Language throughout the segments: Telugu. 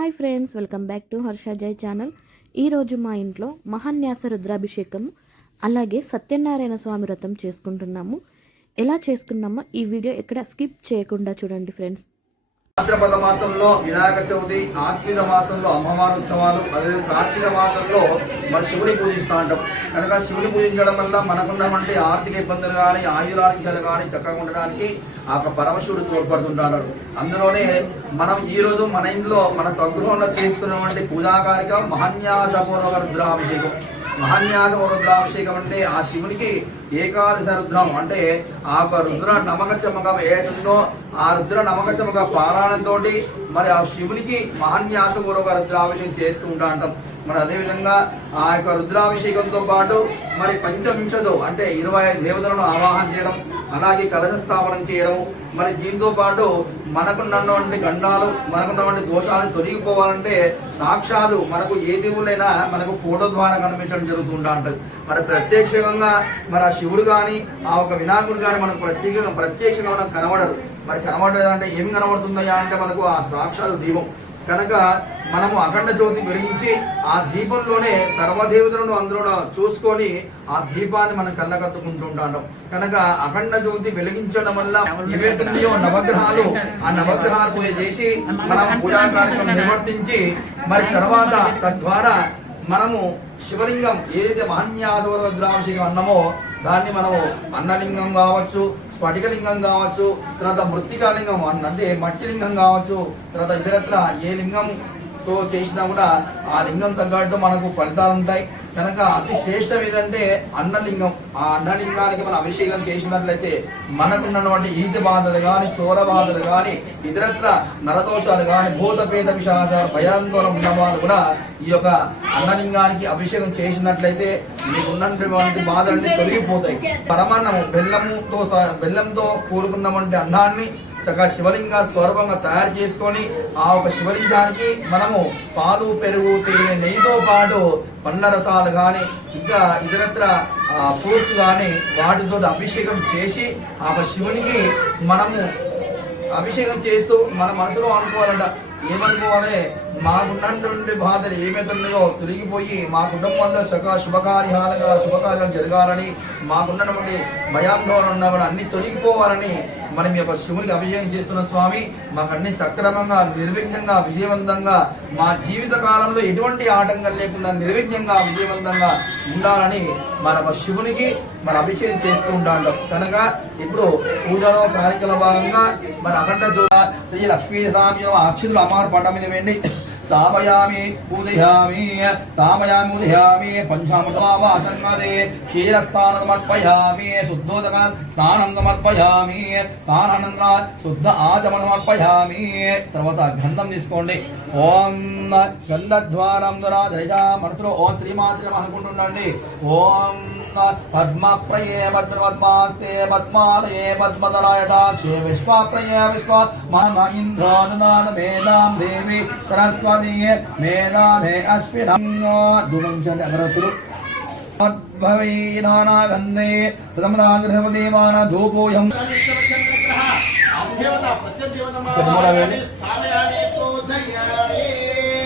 Hi friends, welcome back to Harsha జై ఛానల్. ఈరోజు మా ఇంట్లో మహాన్యాస రుద్రాభిషేకం అలాగే సత్యనారాయణ స్వామి వ్రతం చేసుకుంటున్నాము. ఎలా చేసుకున్నామో ఈ వీడియో ఎక్కడ స్కిప్ చేయకుండా చూడండి ఫ్రెండ్స్. భాద్రపద మాసంలో వినాయక చవితి, ఆశ్వీజ మాసంలో అమ్మవారి ఉత్సవాలు, అదే కార్తీక మాసంలో మరి శివుని పూజిస్తూ ఉంటాం. కనుక శివుని పూజించడం వల్ల మనకున్నటువంటి ఆర్థిక ఇబ్బందులు కానీ ఆయురారోగ్యాలు కానీ చక్కగా ఉండడానికి ఆ పరమశివుడు తోడ్పడుతుంటాడు. అందులోనే మనం ఈ రోజు మన ఇంట్లో మన స్వగృహంలో చేసుకున్నటువంటి పూజా కార్యక్రమం మహాన్యాసపూర్వక రుద్రాభిషేకం. మహాన్యాస రుద్రాభిషేకం అంటే ఆ శివునికి ఏకాదశ రుద్రం అంటే ఆ రుద్ర నమక చమక ఏదో ఆ రుద్ర నమక చమక పారాయణంతో మరి ఆ శివునికి మహాన్యాసపూర్వక రుద్రాభిషేకం చేస్తూ ఉంటాం. మరి అదేవిధంగా ఆ యొక్క రుద్రాభిషేకంతో పాటు మరి పంచవింశతో అంటే 25 దేవతలను ఆవాహన చేయడం, అలాగే కలశ స్థాపనం చేయడం, మరి దీంతో పాటు మనకున్నటువంటి గండాలు మనకున్నటువంటి దోషాలు తొలగిపోవాలంటే సాక్షాత్తు మనకు ఏ దేవుళ్ళైనా మనకు ఫోటో ద్వారా కనిపించడం జరుగుతుంటా ఉంటుంది. మరి ప్రత్యక్షంగా మరి ఆ శివుడు కానీ ఆ ఒక వినాయకుడు కానీ మనకు ప్రత్యక్షంగా మనకు కనబడరు. మరి కనబడలేదంటే ఏమి కనబడుతుందయ్యా అంటే మనకు ఆ సాక్షాత్తు దీపం. కనుక మనము అఖండ జ్యోతి వెలిగించి ఆ దీపంలోనే సర్వదేవతలను అందులో చూసుకొని ఆ దీపాన్ని మనం కళ్ళకత్తుకుంటుంటాం. కనుక అఖండ జ్యోతి వెలిగించడం వల్ల ఏవైతున్నాయో నవగ్రహాలు ఆ నవగ్రహాలు పూజ చేసి మనం పూజా కార్యక్రమం నిర్వర్తించి మరి తర్వాత తద్వారా మనము శివలింగం ఏదైతే మహాన్యాస రుద్రాభిషేకం అన్నామో దాన్ని మనము అన్నలింగం కావచ్చు, స్ఫటికలింగం కావచ్చు, తర్వాత మృత్తికాలింగం అంటే మట్టి లింగం కావచ్చు, తర్వాత ఇతరత్ర ఏ లింగంతో చేసినా కూడా ఆ లింగం తగ్గట్టు మనకు ఫలితాలు ఉంటాయి. కనుక అతి శ్రేష్టం ఏదంటే అన్నలింగం. ఆ అన్నలింగానికి మనం అభిషేకం చేసినట్లయితే మనకున్నటువంటి ఈతి బాధలు కానీ, చోర బాధలు కానీ, ఇతరత్ర నరదోషాలు కానీ, భూతపేత విషాసాలు భయాందోళన ఉన్న వాళ్ళు కూడా ఈ యొక్క అన్నలింగానికి అభిషేకం చేసినట్లయితే మీకు ఉన్నటువంటి బాధలన్నీ తొలగిపోతాయి. పరమాన్నము బెల్లంతో కూడుకున్నటువంటి అన్నాన్ని చక్కగా శివలింగ స్వరూపంగా తయారు చేసుకొని ఆ ఒక శివలింగానికి మనము పాలు, పెరుగు, తేనె, నెయ్యితో పాటు పండ్ల రసాలు కానీ ఇంకా ఇతరత్ర ఫ్రూట్స్ కానీ వాటితో అభిషేకం చేసి ఆ శివునికి మనము అభిషేకం చేస్తూ మన మనసులో అనుకోవాలంట. ఏమనుకోవాలి, మాకున్నటువంటి బాధలు ఏమైతున్నాయో తొలగిపోయి మా కుటుంబంలో శుభకార్యాలు జరగాలని, మాకున్నటువంటి భయాందోళన ఉన్నా కూడా అన్ని తొలగిపోవాలని మనం యొక్క శివునికి అభిషేకం చేస్తున్న స్వామి మాకు అన్ని సక్రమంగా నిర్విఘ్నంగా విజయవంతంగా మా జీవిత కాలంలో ఎటువంటి ఆటంకం లేకుండా నిర్విఘ్నంగా విజయవంతంగా ఉండాలని మన శివునికి మన అభిషేకం చేస్తూ ఉంటాం. కనుక ఇప్పుడు పూజలో కార్యక్రమ భాగంగా మన అఖండ జ్యోతి శ్రీ లక్ష్మీరామి అక్షతులు అమ్మవారి పట్టం మీద వేయండి. స్థాపయామి పూజయామి ఉదయామి పంచామృతమావాసన్మదే క్షీరస్థానం సమర్పయామి, శుద్ధోదక స్నానం సమర్పయామి, స్నానానంతర శుద్ధ ఆచమనం సమర్పయామి. తర్వాత గంధం తీసుకోండి. ఓం గంధద్వారం ద్వారా మనసులో ఓం శ్రీమాత్రం అనుకుంటుండండి. ఓం పద్మప్రయే పద్మపద్మాస్తే పద్మాలయే పద్మదరాయదాక్షే విశ్వాప్రయే విశ్వ మమ ఇంద్రాదనాద మేధాం దేవి సరస్వతి మేధామే అశ్వినం ధూమంచండి అగరత్తులు నానాగంధే సదమనాగ్రహదేవాన ధూపోయం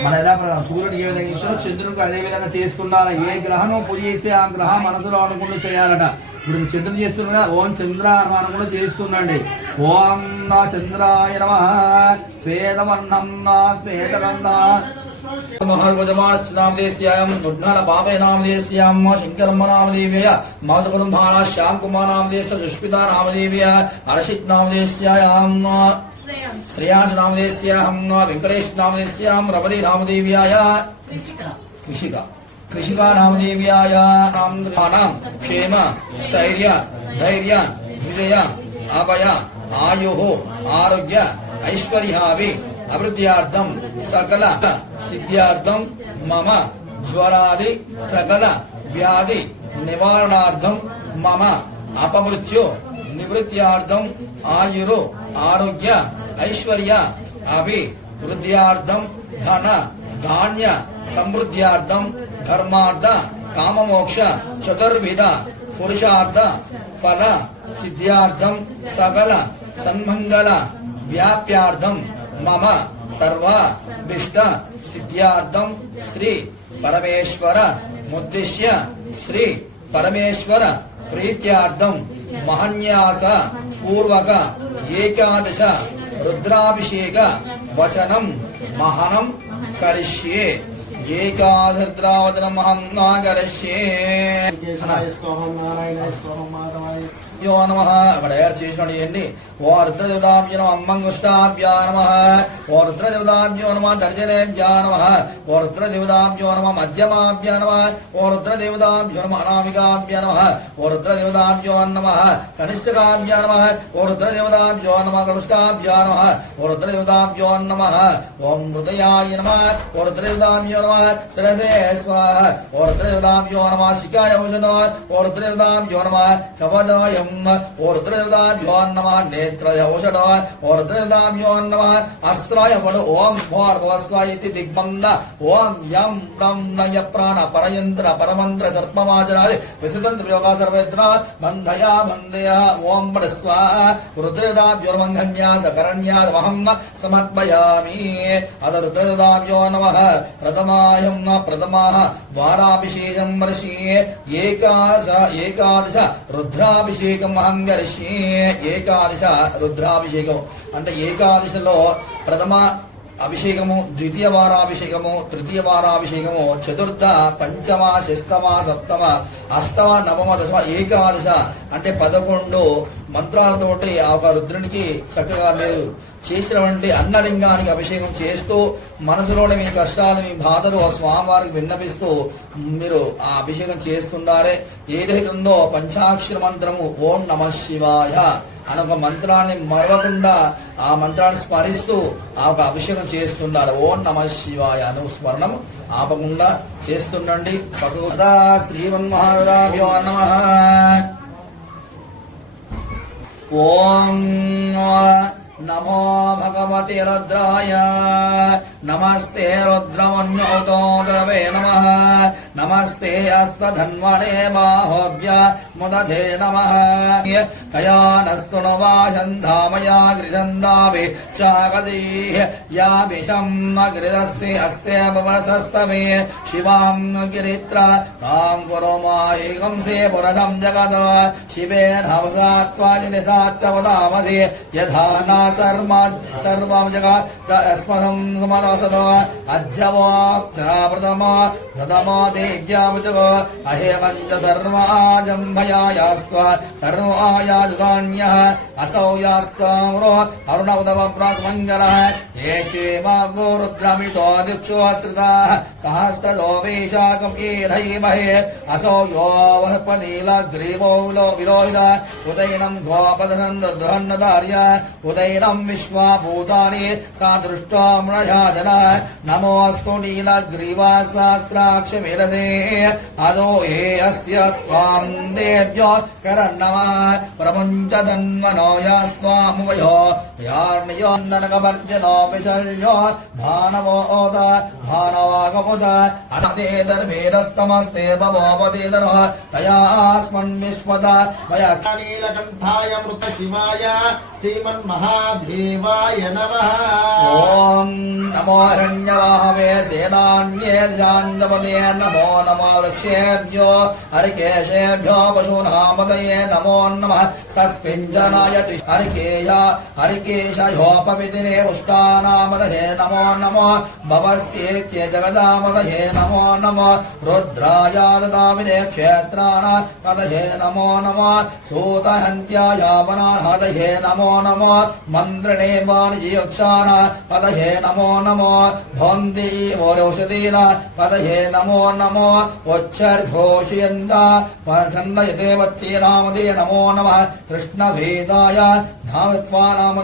మన ఎలా సూర్యుడు ఏ విధంగా ఇష్టం చంద్రుడికి అదే విధంగా చేస్తున్నారు. ఏ గ్రహం పూజ చేస్తే ఆ గ్రహం మనసులో అనుకుంటూ చేయాలట. ఇప్పుడు చంద్రుడు చేస్తున్నా ఓం చంద్ర అనుకుంటూ చేస్తుండండి. ఓం నా చంద్రాయ నమః శ్వేతవర్ణం నా శ్వేతగంధ మహార్వజమానామదేశ్యాం నుడ్నాల బాబే నామదేశ్యాం శంకరమ్మ నామదేవ్య మాధకుటుంబాల శ్యామ్ కుమార్ నామదేశ సుష్మితా నామదేవ్య హర్షిత్ నామదేశ్యాం శ్రేయాస్ నామదేశ్యాం వెంకటేష్ నామదేశ్యాం రమణి నామదేవ్యాయ కృషికా నామదేవ్యాయ నాం క్షేమ స్థైర్య ధైర్య విజయ అభయ ఆయు ఆరోగ్య ఐశ్వర్యాభి అభివృద్ధ్యార్థం సకల సిద్ధ్యార్థం మమ జ్వరాది సకల వ్యాధి నివారణార్థం మమ అపమృత్యు నివృత్త్యార్థం ఆయురు ఆరోగ్య ఐశ్వర్య అభివృద్ధ్యార్థం ధన ధాన్య సమృద్ధ్యార్థం ధర్మార్థ కామమోక్ష చతుర్విధ పురుషార్థ ఫల సిద్ధ్యార్థం సకల సన్మంగళ వ్యాప్యార్థం మమ సర్వ అభీష్ట సిద్ధ్యార్థం శ్రీ పరమేశ్వర ముద్దిశ్య శ్రీ పరమేశ్వర ప్రీత్యార్థం మహన్యాస పూర్వక ఏకాదశ రుద్రాభిషేక వచనం మహనం కరిష్యే ఏకాదశద్రావచనమహం నాకరిష్యే యో నమః అక్కడ ఏర్ చేసినటువంటి ఓ రుద్రదేవతాభ్యో నమః అమ్మంగుష్టాభ్యా నమః ఓ రుద్రదేవతాభ్యో నమః తర్జనేభ్యా నమః ఓ రుద్రదేవతాభ్యో నమః మధ్యమాభ్యా నమః ఓ రుద్రదేవతాభ్యో నమః అనామికాభ్యా నమః ఓ రుద్రదేవతాభ్యో నమః కనిష్ఠకాభ్యా నమః ఓ రుద్రదేవతాభ్యో నమః కనిష్ఠాభ్యా నమః ఓ రుద్రదేవతాభ్యో నమః ఓం హృదయాయ నమః ఓ రుద్రదేవతాభ్యో నమః శిరసే స్వాహ ఓ రుద్రదేవతాభ్యో నమః శిఖాయ ఔషధో ఓ రుద్రదేవతాభ్యో నమః కవచాయ ఓ రుద్రదేవతాభ్యో నమః నేత్రయ ఔషధ ఓ రుద్రదేవతాభ్యో నమః అస్త్రాయ వడు ఓం భోర్భవస్వాయ ఇతి దిగ్బంధ ఓం యం బ్రం నయ ప్రాణ పరయంత్ర పరమంత్ర సర్పమాచరాది విశుతంత్ర యోగా సర్వేత్ర బంధయా బంధయ ఓం వడ స్వాహ రుద్రదేవతాభ్యో మంగన్యాస కరణ్యాస మహం సమర్పయామి అద రుద్రదేవతాభ్యో నమః ప్రథమాయం ప్రథమాః వారాభిషేకం వర్షే ఏకాదశ రుద్రాభిషేకం మహంగర్షి ఏకాదశ రుద్రాభిషేకం అంటే ఏకాదశలో ప్రథమ అభిషేకము ద్వితీయ వారాభిషేకము తృతీయ వారాభిషేకము చతుర్థ పంచమ షష్టమ సప్తమ అష్టమ నవమ దశమ ఏకాదశ అంటే 11 మంత్రాలతోటి ఆ ఒక రుద్రునికి చక్కగా మీరు చేసినటువంటి అన్నలింగానికి అభిషేకం చేస్తూ మనసులోని మీ కష్టాలు మీ బాధలు ఆ స్వామివారికి విన్నపిస్తూ మీరు ఆ అభిషేకం చేస్తున్నారే ఏదైతే ఉందో పంచాక్షర మంత్రము ఓం నమః శివాయ అని ఒక మంత్రాన్ని మరవకుండా ఆ మంత్రాన్ని స్మరిస్తూ ఆ ఒక అభిషేకం చేస్తున్నారు ఓం నమః శివాయ అను స్మరణం ఆపకుండా చేస్తుండండి పకుదా శ్రీమన్మహారాభ్యో నమః ఓం నమో భగవతి రుద్రాయ నమస్తే రుద్రమన్యోతోదవే నమః నమస్తే అస్తధన్వనే బాహోభ్య ముదధే నమః కయానస్తు నవాషంధామయా గృహందావే చాగదీః యాభిషం నగృదస్తి అస్తే భవసస్తమే శివాం గిరిత్ర తాం కురుమాయేకం సే పురసం జగద్ శివేన హవసాత్వాజి నిసాత్వదామధి యథా నా సర్వం జగస్మహం సమరసద అధ్యవాక్త్రా ప్రథమా దేవ్యాముచవ అహేవంచ సర్వాజంభయాయాస్త్వ సర్వాయాజుగాన్యః అసౌ యాస్తామ్రో అరుణ ఉదవ ప్రాస్మంగళః ఏ చేమాగో రుద్రమితో దిక్షోస్త్రితాః సహస్రదో వేశాకం ఈధైమహే అసౌ యో వహపనీలగ్రీవో విలోహిత ఉదయనం గోపదనందధన్నదార్య ఉదైరం విశ్వాభూతాని సా దృష్టామృజాజన నమోऽस्तु నీలగ్రీవాశాస్త్రాక్షమిరసే అదో ఏ అస్య త్వాం దేవ్యో కరణమః ప్రముంచదన్వనో యాస్త్వాముభయో యార్ణయోన్ననకవర్జనో విశల్యో భానవోద భానవాగముద అనదేదర్భేదస్తమస్తే భవోపదేదర తయాస్మన్ విశ్వద మయా నీలకంఠాయ మృత శివాయ శ్రీమన్మహాదేవాయ నమః ఓం నమో హిరణ్యవాహవే సేనాన్యే దిశాంజపదే నమో నమో వృక్షేభ్యో హరికేశేభ్యో పశూనామదయే నమో నమః సస్పింజనాయ హరికేశయోపవిదినే పుష్టానామదహే నమో నమో భవస్యేత్య జగదామదహే నమో నమో రుద్రాయ దదామిదే క్షేత్రాణ పదహే నమో నమో సూతహంత్యాయావనాహదహే నమో నమో మంత్రణే వాణిజీయక్షాణ పదహే నమో నమో భవంతి ఓషధీన పదహే నమో నమో వచ్చర్ఘోషయంత ఖండయదేవత్యే నామదే నమో నమః కృష్ణభేదాయ ధామత్వా నామ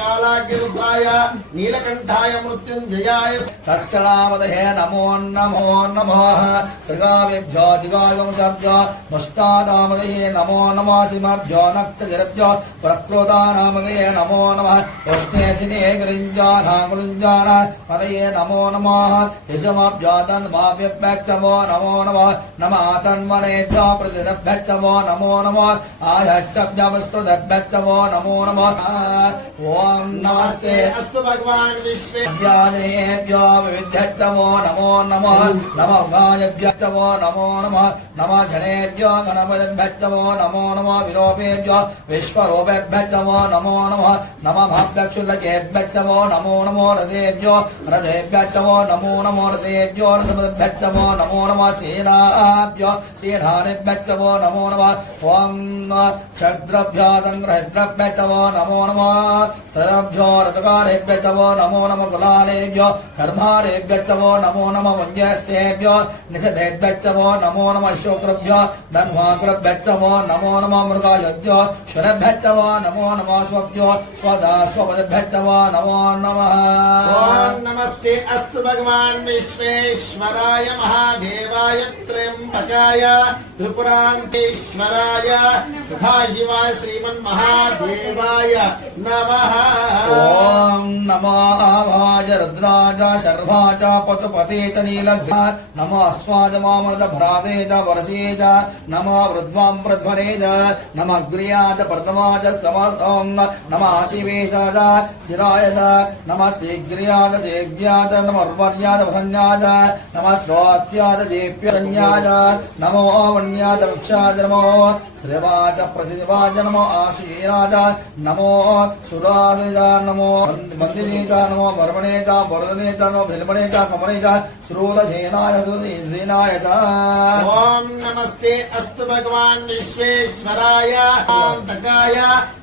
కాలాగ్నిరుద్రాయ నీలకంఠాయ మృత్యుంజయాయ తస్కరామదహే నమో నమో నమః సృగావేభ్యో జిగాయంశభ్యో ముష్టానామదహే నమో నమః సింహభ్యో నక్తజరభ్యో ప్రక్రోదానామదహే నమో నమః ఉష్ణేశినే గృంజానామృంజాన పదయే నమో నమః యజమాభ్యాతన్ భావ్యభ్యక్షవో నమో నమః నమః తన్మనేభ్యో ప్రతిరభ్యక్షవో నమో నమః ఆయచ్చభ్యవస్తుదభ్యక్షవో నమో నమః ఓం నమస్తే అస్తు భగవాన్ విశ్వే జ్ఞానేభ్యో వివిధ్యక్షవో నమో నమః నమః గాయభ్యక్షవో నమో నమః నమః గణేభ్యో గణపతిభ్యక్షవో నమో నమః విలోపేభ్యో విశ్వరూపేభ్యక్షవో నమో నమః నమః భాభ్యక్షులకేభ్యక్షవో నమో నమో రథేభ్యో రథేభ్యక్షవో నమో నమో రథేభ్యో రథభ్యక్షవో నమో నమః సేనాభ్యో సేనానిభ్యక్షవో నమో నమః ఓం క్షద్రభ్యో సంగ్రహద్రభ్యక్షవో నమో నమః స్తరభ్యో రథకారేభ్యక్షవో నమో నమః కులాలేభ్యో కర్మారేభ్యక్షవో నమో నమః వంజ్యేష్టేభ్యో నిషధేభ్యక్షవో నమో నమః శుక్రభ్యో ధన్వాకులభ్యక్షవో నమో నమః మృగాయభ్యో శురభ్యక్షవో నమో నమః స్వభ్యో స్వదాస్వపదభ్యక్షవో నమో నమః ఓం నమస్తే అస్తు భగవాన్ విశ్వేశ్వరాయ మహాదేవాయ త్ర్యంబకాయ త్రిపురాంతేశ్వరాయ సదాశివాయ శ్రీమన్ మహాదేవాయ నమః ఓం నమో ఆవాయ రుద్రాజ శర్వాజ పశుపతే చ నీలఘ్న నమో అశ్వాజ మామద భ్రాతే చ వరసే చ నమో వృద్వాం ప్రధ్వరే చ నమ అగ్ర్యాజ ప్రథమాజ సమోం నమ శివేశాజ శిరాయ చ నమ శీఘ్ర్యాజ శేభ్యాజ నమ ఉర్వర్యాజ భరణ్యాజ నమ శ్రోత్యాజ దేప్యన్యాజ నమో వన్యాజ వృక్షాజ నమో శ్రీవాజ ప్రతివాజ నమో ఆశీరాజ నమో సురాజ నమో బందినే చ నమో బర్మణే చ బొరదనే చ నమో బిల్మణే చ కమనే చ శ్రూతసేనాయ సేనాయ చ ఓం నమస్తే అస్తు భగవాన్ విశ్వేశ్వరాయ కాంతకాయ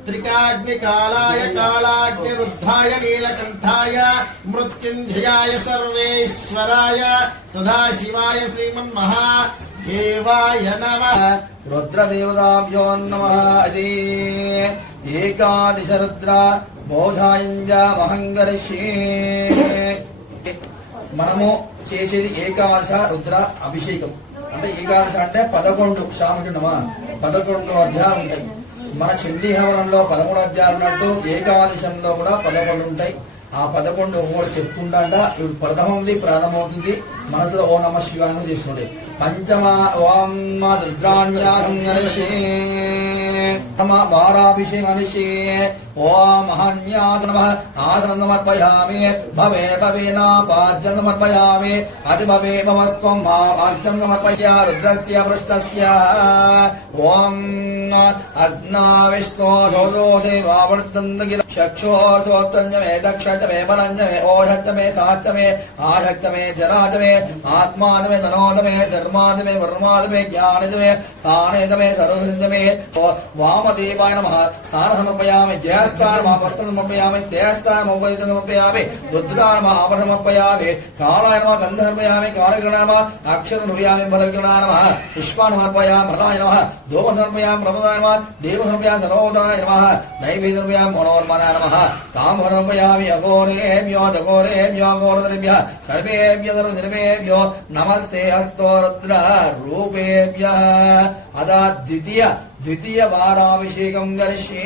త్రికాగ్నికాలాయ కాలాగ్నిరుద్ధాయ నీలకంఠాయ మృత్యుంజయాయ సర్వేశ్వరాయ సదాశివాయ శ్రీమన్ మహాదేవాయ నమః రుద్రదేవతాభ్యో నమః అది ఏకాదశ రుద్ర బోధాయంజ మహంగరిషే మనము చేసేది ఏకాదశ రుద్ర అభిషేకం అంటే ఏకాదశ అంటే 11 శామటుండమా 11 అధ్యాయాలు ఉంటాయి. మన చండీ హవనంలో 13 అధ్యాయాలు ఉన్నట్టు ఏకాదశంలో కూడా 11 ఉంటాయి. ఆ 11 ఒకటి చెప్పుకుంటా ఇప్పుడు ప్రథమంది ప్రారంభమవుతుంది. మనసులో ఓ నమ శివాను చేస్తుండే పంచమ ఓం రుద్రాణ్యాహంగరిషే నమ వారాభిషేకనిషే ఓం మహాన్యాస నమః ఆసనం సమర్పయామి భవే భవేనా పాద్యం సమర్పయామి అతి భవే భవస్వం భాగ్యం సమర్పయ రుద్రస్య పృష్ఠస్య ఓం అగ్నా విశ్వో శోదోసే వావర్తందగిర చక్షో శ్రోత్రంజమే దక్షమే బలంజమే ఓషత్తమే సాత్తమే ఆశక్తమే జరాతమే ఆత్మాదమే తనోదమే ధర్మాదమే వర్మాదమే జ్ఞానదమే స్థానేదమే సరోజమే వామదేవాయ నమః స్నాన సమర్పయామి జయస్థానమా వస్త్రం సమర్పయామి జయస్థానమోపయుతం సమర్పయామి రుద్రానమా ఆభరణ సమర్పయామి కాలాయ నమః గంధ సమర్పయామి కాలగణ నమః అక్షరం సమర్పయామి బలవికరణ నమః పుష్పాన్ని సమర్పయామి ఫలాయ నమః ధూమ సమర్పయామి ప్రమదాయ నమః దేవ సమర్పయామి సర్వోదయాయ నమః నైవేద్యం సమర్పయామి మనోన్మనాయ నమః తాంబూలం సమర్పయామి అఘోరేభ్యో దఘోరేభ్యో ఘోరతరేభ్యః సర్వేభ్యో సర్వేభ్యో నమస్తే హస్తో రుద్ర రూపేభ్యః అదా ద్వితీయ వారాభిషేకం దర్శే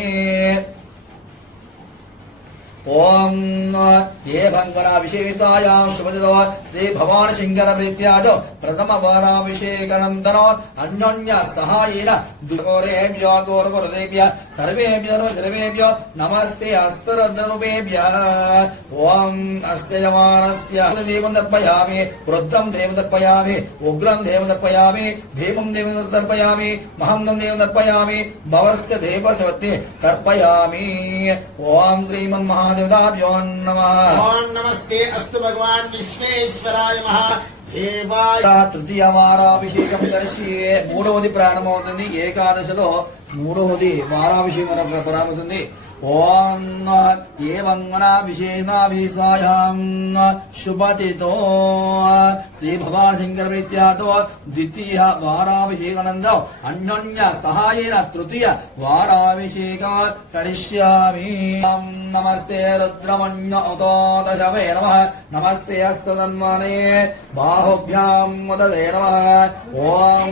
ఓం ఏ భంగనాభిషేకాయాం శుభదో శ్రీ భవాని శంకర ప్రీత్యాదో ప్రథమ వారాభిషేకనందనో అన్యోన్య సహాయేన దుర్గోరేభ్యో గోరగోరదేభ్య సర్వేభ్యో నమస్తే హస్తరద్రనుపేభ్య ఓం అస్య యమానస్య దేవం దర్పయామి రుద్రం దేవం దర్పయామి ఉగ్రం దేవం దర్పయామి భీమం దేవం దర్పయామి మహందం దేవం దర్పయామి భవస్య దేవసవత్తి తర్పయామి ఓం శ్రీమన్ మహాదేవతాభ్యో నమః ఓం నమస్తే అస్తు భగవాన్ విశ్వేశ్వరాయ మహాదేవాయ తృతీయ వారాభిషేకం దర్శి మూడవది ప్రారంభమవుతుంది. ఏకాదశిలో మూడవది వారాభిషేకం ప్రారంభమవుతుంది. ఓం ఏవం విశేషాభిషాయాం శుభతితో శ్రీ భవాని శంకర ప్రీత్యాతో ద్వితీయ వారాభిషేకానందం అన్యోన్య సహాయేన తృతీయ వారాభిషేక కరిష్యామి. నమస్తే రుద్రమన్యోదశవే నమః నమస్తే హస్తధన్వనే బాహుభ్యాం ఉదదే నమః ఓం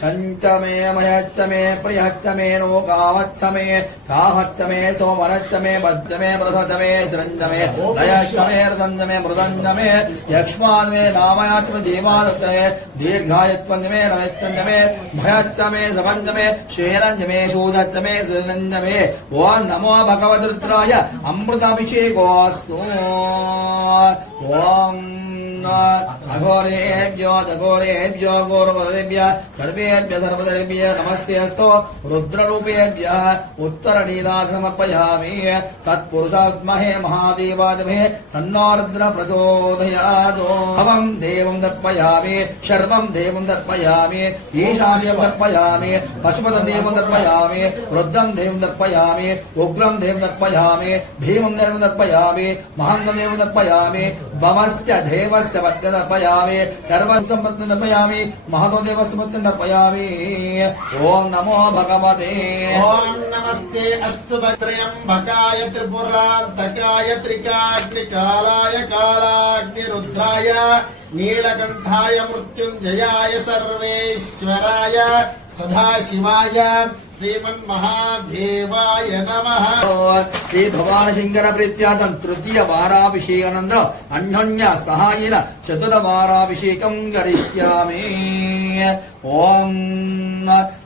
శంచమే మయచ్చ మే ప్రియ भवच्च मे नोकावच्च मे काहच्च मे सोमनच्च मे भज्ज मे प्रसच मे सृञ्ज मे लयच्च मे रतञ्ज मे मृदञ्ज मे यक्ष्मान् मे नामयाच्च मे जीवानुच्च मे दीर्घायत्वञ्ज मे रमेत्तञ्ज मे भयच्च मे सभञ्ज मे शेरञ्ज मे शूजच्च मे सृञ्ज मे ॐ नमो भगवते रुद्राय अमृताभिषेकोऽस्तु ॐ अघोरेभ्यो दघोरेभ्यो गौरवदेभ्यः सर्वेभ्यः सर्वदेभ्यः नमस्ते अस्तु रुद्ररूपेभ्यः उत्तरनीरासमर्पयामि तत्पुरुषात्महे महादेवादमहे तन्नो रुद्र प्रचोदयात् भवं देवं दर्पयामि शर्वं देवं दर्पयामि ईशान्यं दर्पयामि पशुपतिदेवं दर्पयामि रुद्रं देवं दर्पयामि उग्रं देवं दर्पयामि भीमं देवं दर्पयामि महन्तं देवं दर्पयामि भवस्य देवस्य वद्य दर्पयामि सर्वसम्पत्तिं दर्पयामि महतो देवसम्पत्तिं दर्पयामि ॐ नमो भगवते ॐ नमस्ते अस्तु त्र्यम्बकाय त्रिपुरान्तकाय त्रिकाग्निकालाय कालाग्निरुद्राय नीलकण्ठाय मृत्युञ्जयाय सर्वेश्वराय सदाशिवाय श्रीमन्महादेवाय नमः श्री भगवान शंकर प्रीत्यादं तृतीय वाराभिषेकानन्तरम् अन्योन्य सहायेन चतुर्थवाराभिषेकं करिष्यामि ॐ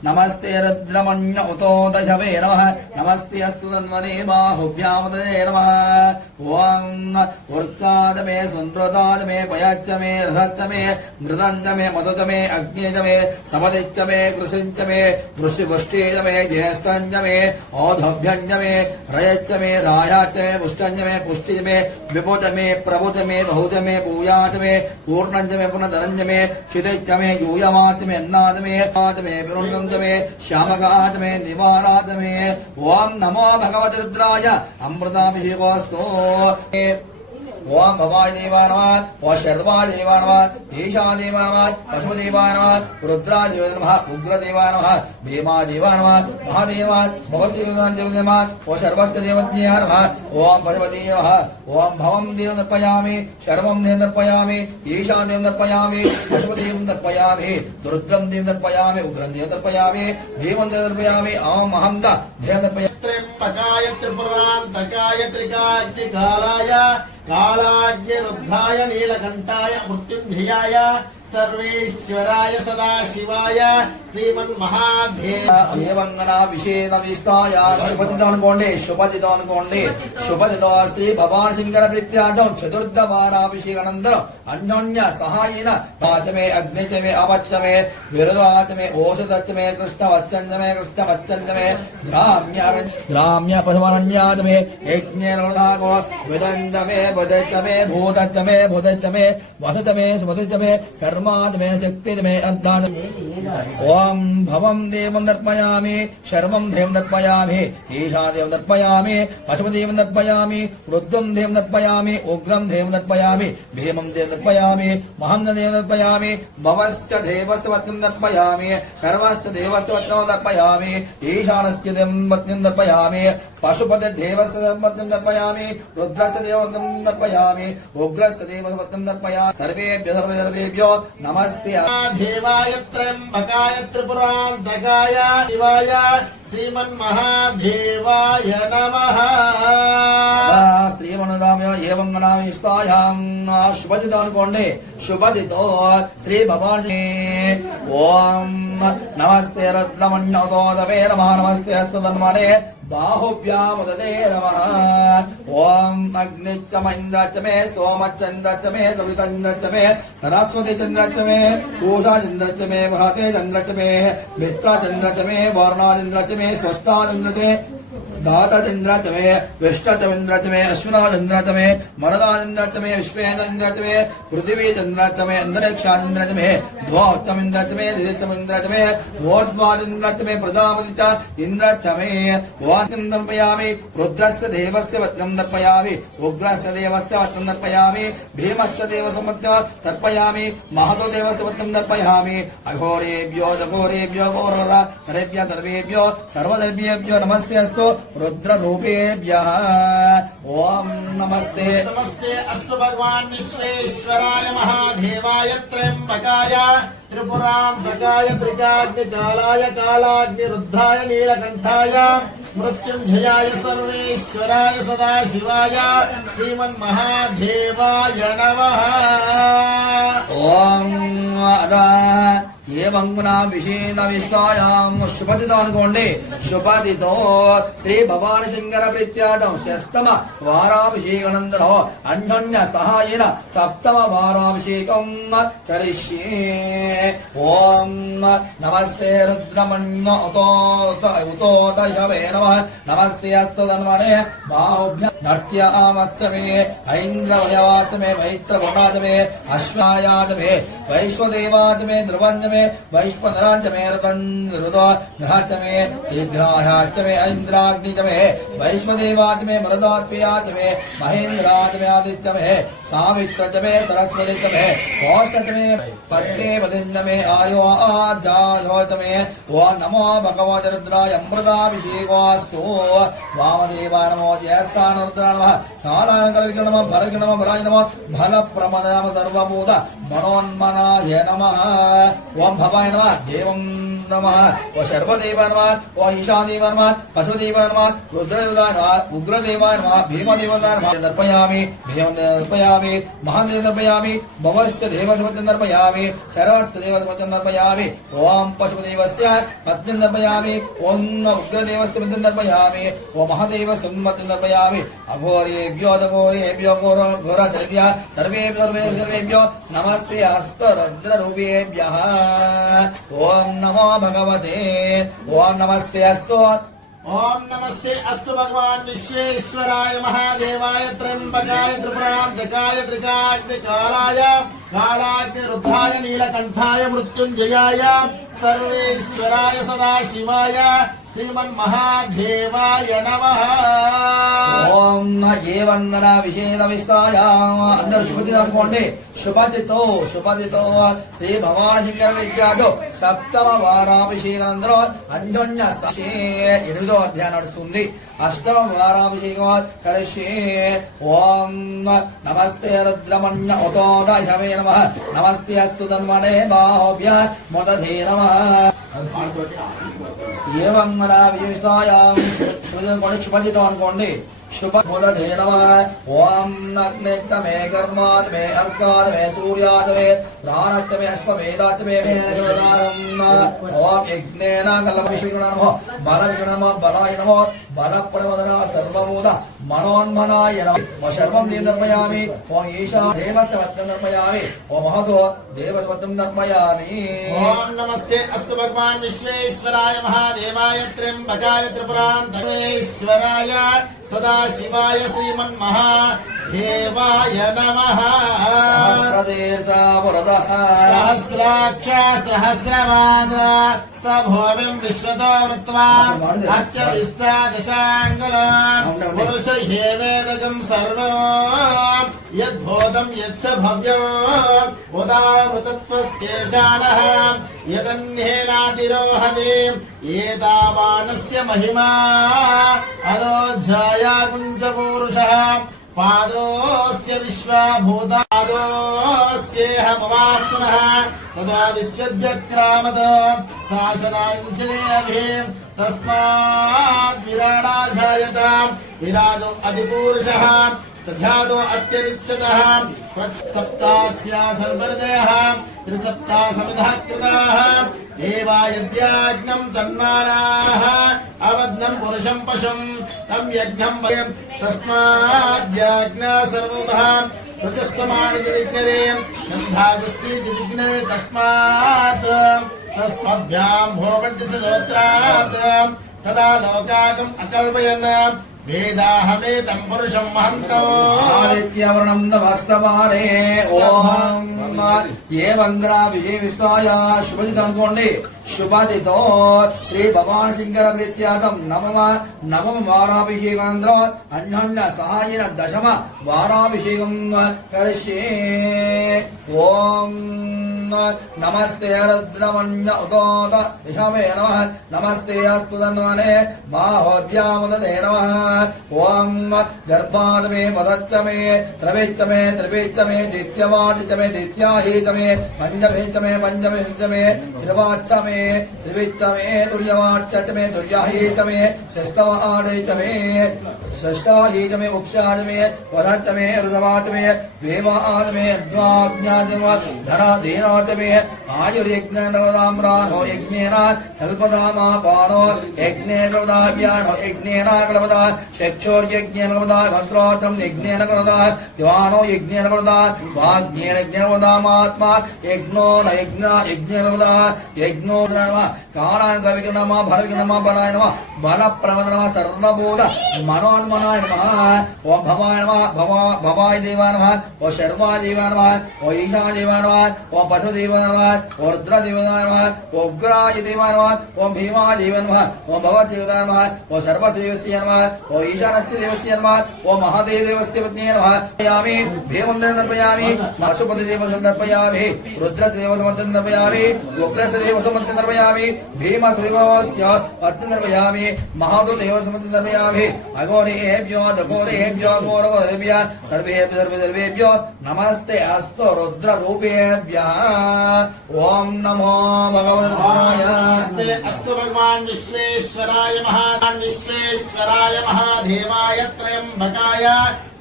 नमस्ते रुद्रमण्य उतो दशवे नमः नमस्ते अस्तु तन्वने बाहुभ्यामुदये नमः ॐ वृत्ताद मे सुनृताद मे पयच्च मे रथच्च मे मृदञ्च मे मधुच मे अग्निच मे समदिच्च मे कृषिञ्च मे वृष्टिपुष्टिच मे ज्येष्ठञ्च मे औधभ्यञ्च मे रयच्च मे रायाच्च मे पुष्टञ्च मे पुष्टिच मे विपुच मे प्रभुच मे बहुच मे भूयाच मे पूर्णञ्च मे पुनर्धनञ्च मे क्षितिच्च मे यूयमाच मे अन्नाच मे विरुण्डं च मे श्यामकाच मे निवाराच मे ॐ नमो भगवते रुद्राय अमृताभिषेकोऽस्तु ओम भवाय देवाय नमः ओम शर्वाय देवाय नमः ईशाय देवाय नमः पशुदेवाय नमः रुद्राय देवाय नमः उग्रदेवाय नमः भीमाय देवाय नमः महादेवाय भवदेवाय नमः ओम सर्वस्य देवज्ञाय नमः ओम पशुपते नमः ओम भवं देवं तर्पयामि शर्वं देवं तर्पयामि ईशाय देवं तर्पयामि पशुदेवं तर्पयामि रुद्रं देवं तर्पयामि उग्रं देवं तर्पयामि भीमं देवं तर्पयामि ओम महन्त देवं तर्पयामि त्र्यम्बकाय त्रिपुरान्तकाय त्रिकाग्निकालाय कालाग्निरुद्धाय नीलकण्ठाय मृत्युञ्जयाय सर्वेश्वराय सदाशिवाय श्रीमन्महादेवाय शुभदितो अनुकोंडे शुभदितो श्री भगवान शंकर प्रीत्यादं चतुर्थ वाराभिषेकानन्तरम् अन्योन्य सहायेन वाच मे अग्निच मे अवच्च मे विरुदाच मे ओषधच्च मे कृष्णवच्चञ्च मे कृष्णवच्चञ्च मे ग्राम्य पशुवरण्याच मे यज्ञेनोधागो विदञ्च मे बुधच्च मे भूतच्च मे भूतच्च मे वसुच मे स्मृतिच्च मे कर्माच मे शक्तिच मे अर्धाच ओम भवं देवं दर्पयामि शर्वं देवं दर्पयामि ईशा देवं दर्पयामि पशुपतिदेवं दर्पयामि रुद्रं देवं दर्पयामि उग्रं देवं दर्पयामि भीमं देवं दर्पयामि महन्तं देवं दर्पयामि भवस्य देवस्य वत्नं दर्पयामि सर्वस्य देवस्य वत्नं दर्पयामि ईशानस्य देवं वत्नं दर्पयामि पशुपते देवस्य वत्नं दर्पयामि रुद्रस्य देवं दर्पयामि उग्रस्य देवस्य वत्नं दर्पयामि सर्वेभ्यो नमस्ते देवाय त्र्यम्बकाय त्रिपुरान्तकाय शिवाय श्रीमन्महादेवाय नमः श्रीमनुराम्यो एवं नामि स्थायां शुभदितो अनुकोंडे शुभदितो श्री भगवान ओम नमस्ते रुद्रमण्यो दवे नमः नमस्ते अस्तु तन्मने बाहुभ्यामुदते नमः ओम अग्निच्च महेन्द्रच्च मे सोमच्चन्द्रच्च मे सवितन्द्रच्च मे सरस्वतीचन्द्रच्च मे पूषाचन्द्रच्च मे बृहतेचन्द्रच्च मे मित्राचन्द्रच्च मे वर्णाचन्द्रच्च मे स्वस्थाचन्द्रच्च मे दाताचन्द्रच्च मे विष्टाचन्द्रच्च मे अश्विनाचन्द्रच्च मे मरदाचन्द्रच्च मे विश्वेन्द्रच्च मे पृथिवीचन्द्रच्च मे अन्तरिक्षाचन्द्रच्च मे ध्वोच्चमिन्द्रच्च मे दिदिच्चमिन्द्रच्च मे भोद्वाचन्द्रच्च मे प्रजापतिच इन्द्रच्च मे वाचं दर्पयामि रुद्रस्य देवस्य वत्नं दर्पयामि उग्रस्य देवस्य वत्नं दर्पयामि भीमस्य देवस्य वत्नं दर्पयामि महतो देवस्य वत्नं दर्पयामि अघोरेभ्यो दघोरेभ्यो घोररेभ्यो सर्वेभ्यो सर्वदेभ्यो नमस्ते अस्तु रुद्ररूपेभ्यः ओम नमस्ते नमस्ते अस्तु भगवान् विश्वेश्वराय महादेवाय त्र्यंबकाय त्रिपुरान्तकाय त्रिकाग्निकालाय कालाग्निरुद्धाय नीलकण्ठाय मृत्युञ्जयाय सर्वेश्वराय सदाशिवाय श्रीमन्महादेवाय नमः। ओम अदा एवं विषेदविष्टायां शुभदितो अनुकोंडे शुभदितो श्री भवानी शंकर प्रीत्यादं षष्ठम वाराभिषेकानन्तरो अन्योन्य सहायेन सप्तम वाराभिषेकं करिष्ये। ओम नमस्ते रुद्रमण्य उतोतशवे नमः नमस्ते अस्तुतन्वने बाहुभ्य नर्त्यामच्चमे ऐन्द्रवयवाचमे मैत्रभुणाचमे अश्वायाचमे वैश्वदेवाचमे ध्रुवञ्जमे वैश्वनराञ्जमे रतन्रुदो नहाचमे दीर्घायाचमे ऐन्द्राग्निचमे वैश्वदेवाचमे मरुदात्मयाचमे महेन्द्राचमे आदित्यमे सावित्रचमे सरस्वतीचमे कौष्टचमे पत्नी वदिञ्जमे आयो आजायोचमे ओ नमो भगवते रुद्राय अमृताभिषेकोऽस्तु वामदेवा नमो ज्येष्ठानुरुद्रा नमः कालानकलविग्रह नमः बलविग्रह नमः बलाय नमः फलप्रमदाय नमः सर्वभूत मनोन्मनाय नमः ओम भवाय नमः देवं नमः ओ सर्वदेवाय नमः ओ ईशादेवाय नमः पशुदेवाय नमः रुद्रदेवाय नमः उग्रदेवाय नमः भीमदेवाय नमः दर्पयामि भीमं दर्पयामि महादेव दर्पयामि भवस्य देवसमत्यं दर्पयामि सर्वस्य देवसमत्यं दर्पयामि ओम पशुदेवस्य पत्यं दर्पयामि ओम उग्रदेवस्य पत्यं दर्पयामि ओ महादेवस्य मत्यं दर्पयामि अघोरेभ्यो दघोरेभ्यो घोराचरेभ्यः सर्वेभ्यो नमस्ते हस्तरुद्ररूपेभ्यः ओम नमो भगवते ओम नमस्ते अस्तु ओम नमस्ते अस्तु भगवान् विश्वेश्वराय महादेवाय त्र्यंबकाय त्रिपुरान्तकाय त्रिकाग्निकालाय कालाग्निरुद्धाय नीलकण्ठाय मृत्युञ्जयाय सर्वेश्वराय सदाशिवाय श्रीमन्महादेवाय नमः। ओम एवं विषेदविष्टायाम् अंदर शुभदिन अनुकोंडे शुभदितो श्री भवानी शंकर विद्यादो सप्तम वाराभिषेकानंतर अन्योन्य एनिमिदो अध्याయం నడుస్తుంది अष्टम वाराभिषेकं करिष्ये। ओम नमस्ते रुद्रमण्य उतोतशवे नमः नमस्ते अस्तु तन्वने बाहुभ्य मोदधे नमः एवं विषेदविष्टायां शुभदितो अनुकोंडे शुभमुदधे नमः ओम अग्नित्तमे कर्मात्मे अर्कात्मे सूर्यात्मे प्राणत्तमे अश्वमेधात्मे ओम यज्ञेन कलमविष्णु नमः बलविष्णु नमः बलाय नमः बलप्रमदना सर्वभूत मनोन्मनाय नमः सर्वं देवं दर्पयामि ओम ईशा देवत्वं दर्पयामि ओम महतो देवत्वं दर्पयामि। ओम नमस्ते अस्तु भगवान् विश्वेश्वराय महादेवाय त्र्यंबकाय त्रिपुरान्तकेश्वराय सदाशिवाय श्रीमन्महादेवाय नमः। सहस्रतीर्थपुरतः सहस्राक्ष सहस्रपाद स भूमिं विश्वतो वृत्वा अत्यधिष्ठादशाङ्गुलं पुरुष हेवेदकं सर्वं यद्भूतं यच्च भव्यम् उदामृतत्वस्येषाणः यदन्येनातिरोहति एतावानस्य महिमा अरोध्याया कुञ्जपूरुषः पादोस्य विश्वभूतादोस्येहमवात्मनः तदा विश्वव्यक्रामद शासनाञ्जनेऽभिः तस्मात् विराडाजायत विराजो अधिपूरुषः सजातो अत्यरिच्यतः सप्तास्या सर्वहृदयः त्रिसप्ता समिधः कृताः देवायज्ञाग्नं तन्मानाः अवद्नं पुरुषं पशुं तं यज्ञं तस्माद्याज्ञा सर्वतः प्रजस्समानजिज्ञरे गन्धागुस्तिजिज्ञरे तस्माद्भ्यां भोवन्ति सहोत्रात् तदा लोकागम् अकल्पयन् वेदाहमेतं पुरुषं महन्तो आदित्यवर्णं नमस्तमाने ओम ये वंदना विजय विस्ताय शुभदित अनुकोंडे शुभदितो श्री भगवान शंकर प्रीत्यार्थं नवम वाराभिषेकानन्तरो अन्योन्य सहायेन दशम वाराभिषेकं करिष्ये। ओम नमस्ते रुद्रमन्य उदोत विषमे नमः नमस्ते अस्तु तन्वने बाहोभ्यामुदते नमः। ओम गर्भात् मे पदच्च मे त्रवेच्च मे त्रिवेच्च मे द्वितीयवाच्च मे द्वितीयाहीत मे पंचमेच्च मे पंचमेच्च मे त्रिवाच्च मे त्रिविच्च मे तुर्यवाच्च मे तुर्याहीत मे षष्ठवाच्च मे षष्ठाहीत मे उक्षाच मे वरच्च मे ऋतवाच मे वेवाच मे अज्ञाज्ञाच मे धनाधीनाच मे आयुर्यज्ञेन नवदाम्रानो यज्ञेन कल्पदामापानो यज्ञेन कल्पदाव्यानो यज्ञेन कल्पदा चक्षुर्यज्ञेन कल्पदा वस्त्रोत्रं यज्ञेन कल्पदा दिवानो यज्ञेन कल्पदा वाग्येन यज्ञेन कल्पदामात्मा यज्ञो न यज्ञेन कल्पदा यज्ञो नमः कालान कविके नमः भरविके नमः बलाय नमः बलप्रमद नमः सर्वभूत मनोन्मनाय नमः। ओम भवाय नमः भवाय देवाय नमः ओम शर्वाय देवाय नमः ओम ईशाय देवाय नमः ओम पशु देवाय नमः ओम रुद्र देवाय नमः ओम उग्राय देवाय नमः ओम भीमाय देवाय नमः ओम भवस्य देवाय नमः ओम सर्वदेवस्य नमः ओम ईशानस्य देवस्य नमः ओम महादेव देवस्य पत्न्ये नमः। यामि भीमं दर्पयामि पशुपति देवस्य दर्पयामि रुद्रस्य देवस्य दर्पयामि उग्रस्य देवस्य दर्पयामि भीमस्य देवस्य पत्न्ये दर्पयामि महादेव देवस्य दर्पयामि अघोरेभ्यो दघोरेभ्यो घोरवदेभ्यो सर्वेभ्यो नमस्ते अस्तु रुद्र रूपेभ्यः। ओम नमो भगवते अस्तु भगवान् विश्वेश्वराय महादेवाय त्रयंबकाय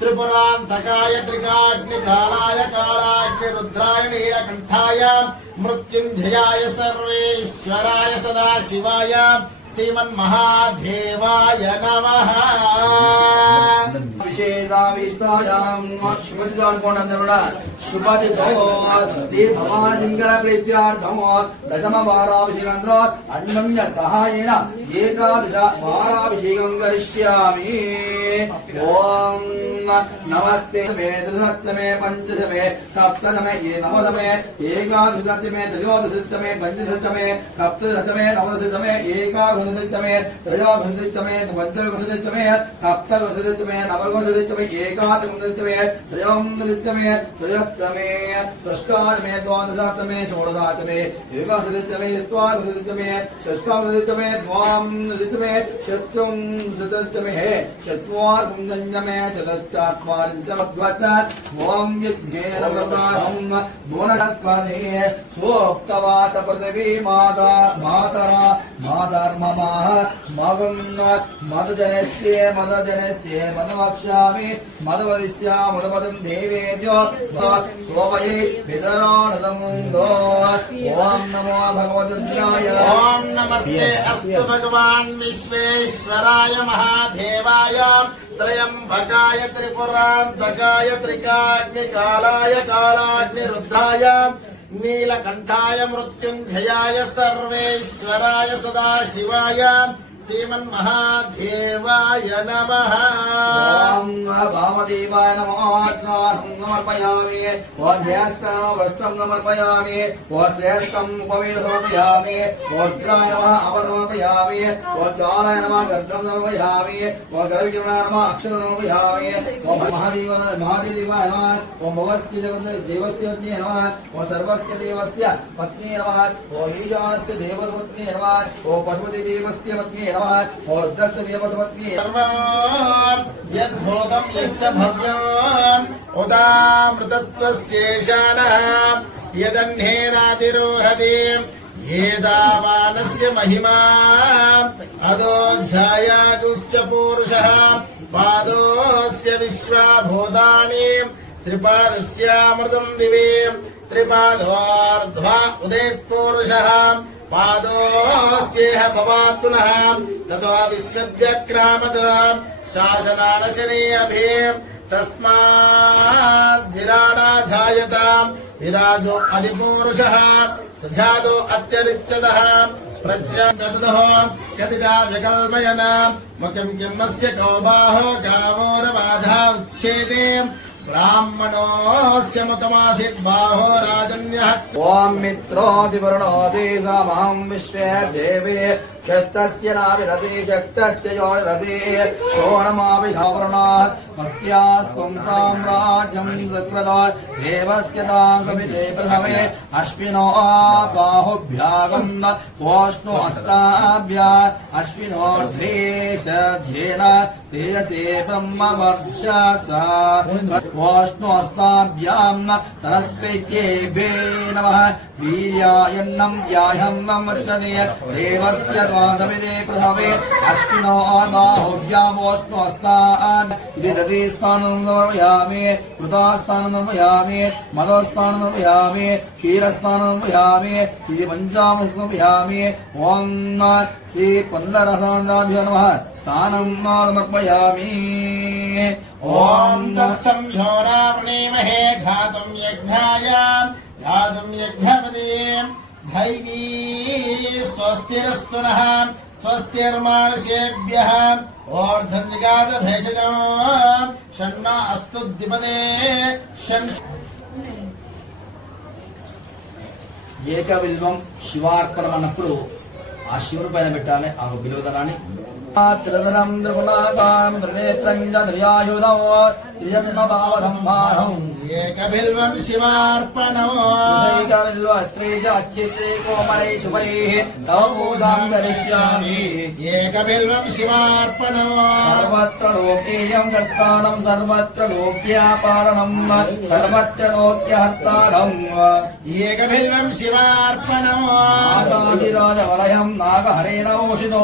त्रिपुरान्तकाय त्रिकाग्निकालाय कालाग्निरुद्राय नीलकण्ठाय मृत्युञ्जयाय सर्वेश्वराय सदाशिवाय श्रीमन्महादेवाय नमः। शुभदितो श्री भगवान शंकर प्रीत्यार्थं दशम वाराभिषेकानन्तरो अन्योन्य सहायेन एकादश वाराभिषेकं करिष्यामि। ओम नमस्ते मे त्रिसप्तमे पंचदशमे सप्तदशमे नवदशमे एकादशमे त्रयोदशमे पंचदशमे सप्तदशमे नवदशमे एकादशमे त्रयोदशमे पंचदशमे सप्तदशमे नवदशमे एकादशमे त्रयोदशमे त्रयोदशमे षष्ठादशमे द्वादशादशमे षोडशादशमे एकादशमे द्वादशमे षष्ठादशमे द्वादशमे चतुर्दशमे चत्वारिंशमे चतुश्चत्वारिंशमध्वच ओम यज्ञेन प्रदाहं भुवनस्पते सोक्तवात पृथिवी माता मातरा मातर्ममः मगं मदजनस्य मदवक्ष्यामि मदवदिष्या मदपदं देवेभ्यो सोमये पितराणदमुन्दो। ओम नमो भगवते रुद्राय। ओम नमस्ते अस्तु भगवान् विश्वेश्वराय महादेवाय त्रयंबकाय त्रिपुरान्तकाय त्रिकाग्निकालाय कालाग्निरुद्राय नीलकण्ठाय मृत्युञ्जयाय सर्वेश्वराय सदाशिवाय श्रीमन्महादेवाय नमः। ओम वामदेवाय नमः समर्पयामि ओम ध्यास्तं वस्त्रं समर्पयामि ओम श्रेष्ठं उपवेद समर्पयामि ओम रुद्राय नमः अपसमर्पयामि ओम ज्वालाय नमः गर्भं समर्पयामि ओम गरुडाय नमः अक्षरं समर्पयामि ओम महादेवाय नमः ओम भवस्य देवस्य पत्न्ये नमः ओम सर्वस्य देवस्य पत्न्ये नमः ओम ईशानस्य देवस्य पत्न्ये नमः ओम पशुपति देवस्य पत्न्ये और दस्य देवसमत्ये सर्वं यद्भूतं यच्च भव्यं उदामृतत्वस्येषानः यदह्नेनातिरोहति एतावानस्य महिमा अदोऽध्यायाजुश्च पूरुषः पादोऽस्य विश्वाभूतानि त्रिपादस्यामृतं दिवे त्रिपादोऽर्ध्वा उदेत्पूरुषः पादोऽस्येह भवात् पुनः ततो विश्वव्यक्रामत् शासनानशने अभि तस्माद्धिराडाजायताम् विराजो अधिपूरुषः सजातो अत्यरिच्यतः प्रज्ञातः कतिदा विकल्पयन् मुखं किमस्य कौबाहो गावोरबाधा उच्छेदे ब्राह्मणोऽस्य मतमासीत् बाहो राजन्यः ओम मित्रोऽसि वरुणोऽसि समहं विश्वे देवे शक्तस्य नाभिरसि शक्तस्य योनिरसि शोणमाभिधावरुणात् मस्यास्त्वं साम्राज्यं सकृतो देवस्य दासमिते प्रथमे अश्विनो बाहुभ्यागं वोष्णो हस्ताभ्या अश्विनोर्ध्वे सध्येन तेजसे ब्रह्मवर्चसा वोष्णो हस्ताभ्यां सरस्वत्येभ्ये नमः वीर्यायन्नं व्याह्यमृतने देवस्य द्वादशमिते प्रथमे अश्विनो बाहुभ्यामोष्णो हस्तान् इति दधिस्थानं समर्पयामि कृतास्थानं समर्पयामि मदस्थानं समर्पयामि क्षीरस्थानं समर्पयामि इति पञ्चामृतं समर्पयामि ॐ श्री पल्लरसान्दाभ्यो नमः स्थानं समर्पयामि ॐ तत्संह्योरावृणीमहे घातुं यज्ञपदे दैवी स्वस्तिरस्तु नः स्वस्तिर्मानुषेभ्यः ऊर्ध्वं भेषजो षण्णो अस्तु द्विपदे ఏకవిల్వం శివార్పణం అన్నప్పుడు ఆ శివుని పైన పెట్టాలి ఆ బిలువదనాన్ని త్రిదనం త్రిగుణాకారం త్రినేత్రం త్రియాయుధం త్రిజన్మభావసంహారం ఏకబిల్వం శివార్పణం అచ్యుతే కోమలై శుభైః తవ పూజాం కరిష్యామి ఏకబిల్వం శివార్పణం సర్వత్ర లోకేయం కర్తారం సర్వత్ర లోక్యాపారణం సర్వత్ర లోక్యహర్తారం ఏకబిల్వం శివార్పణం నాగాదిరాజవలయం నాగహరేణోషితో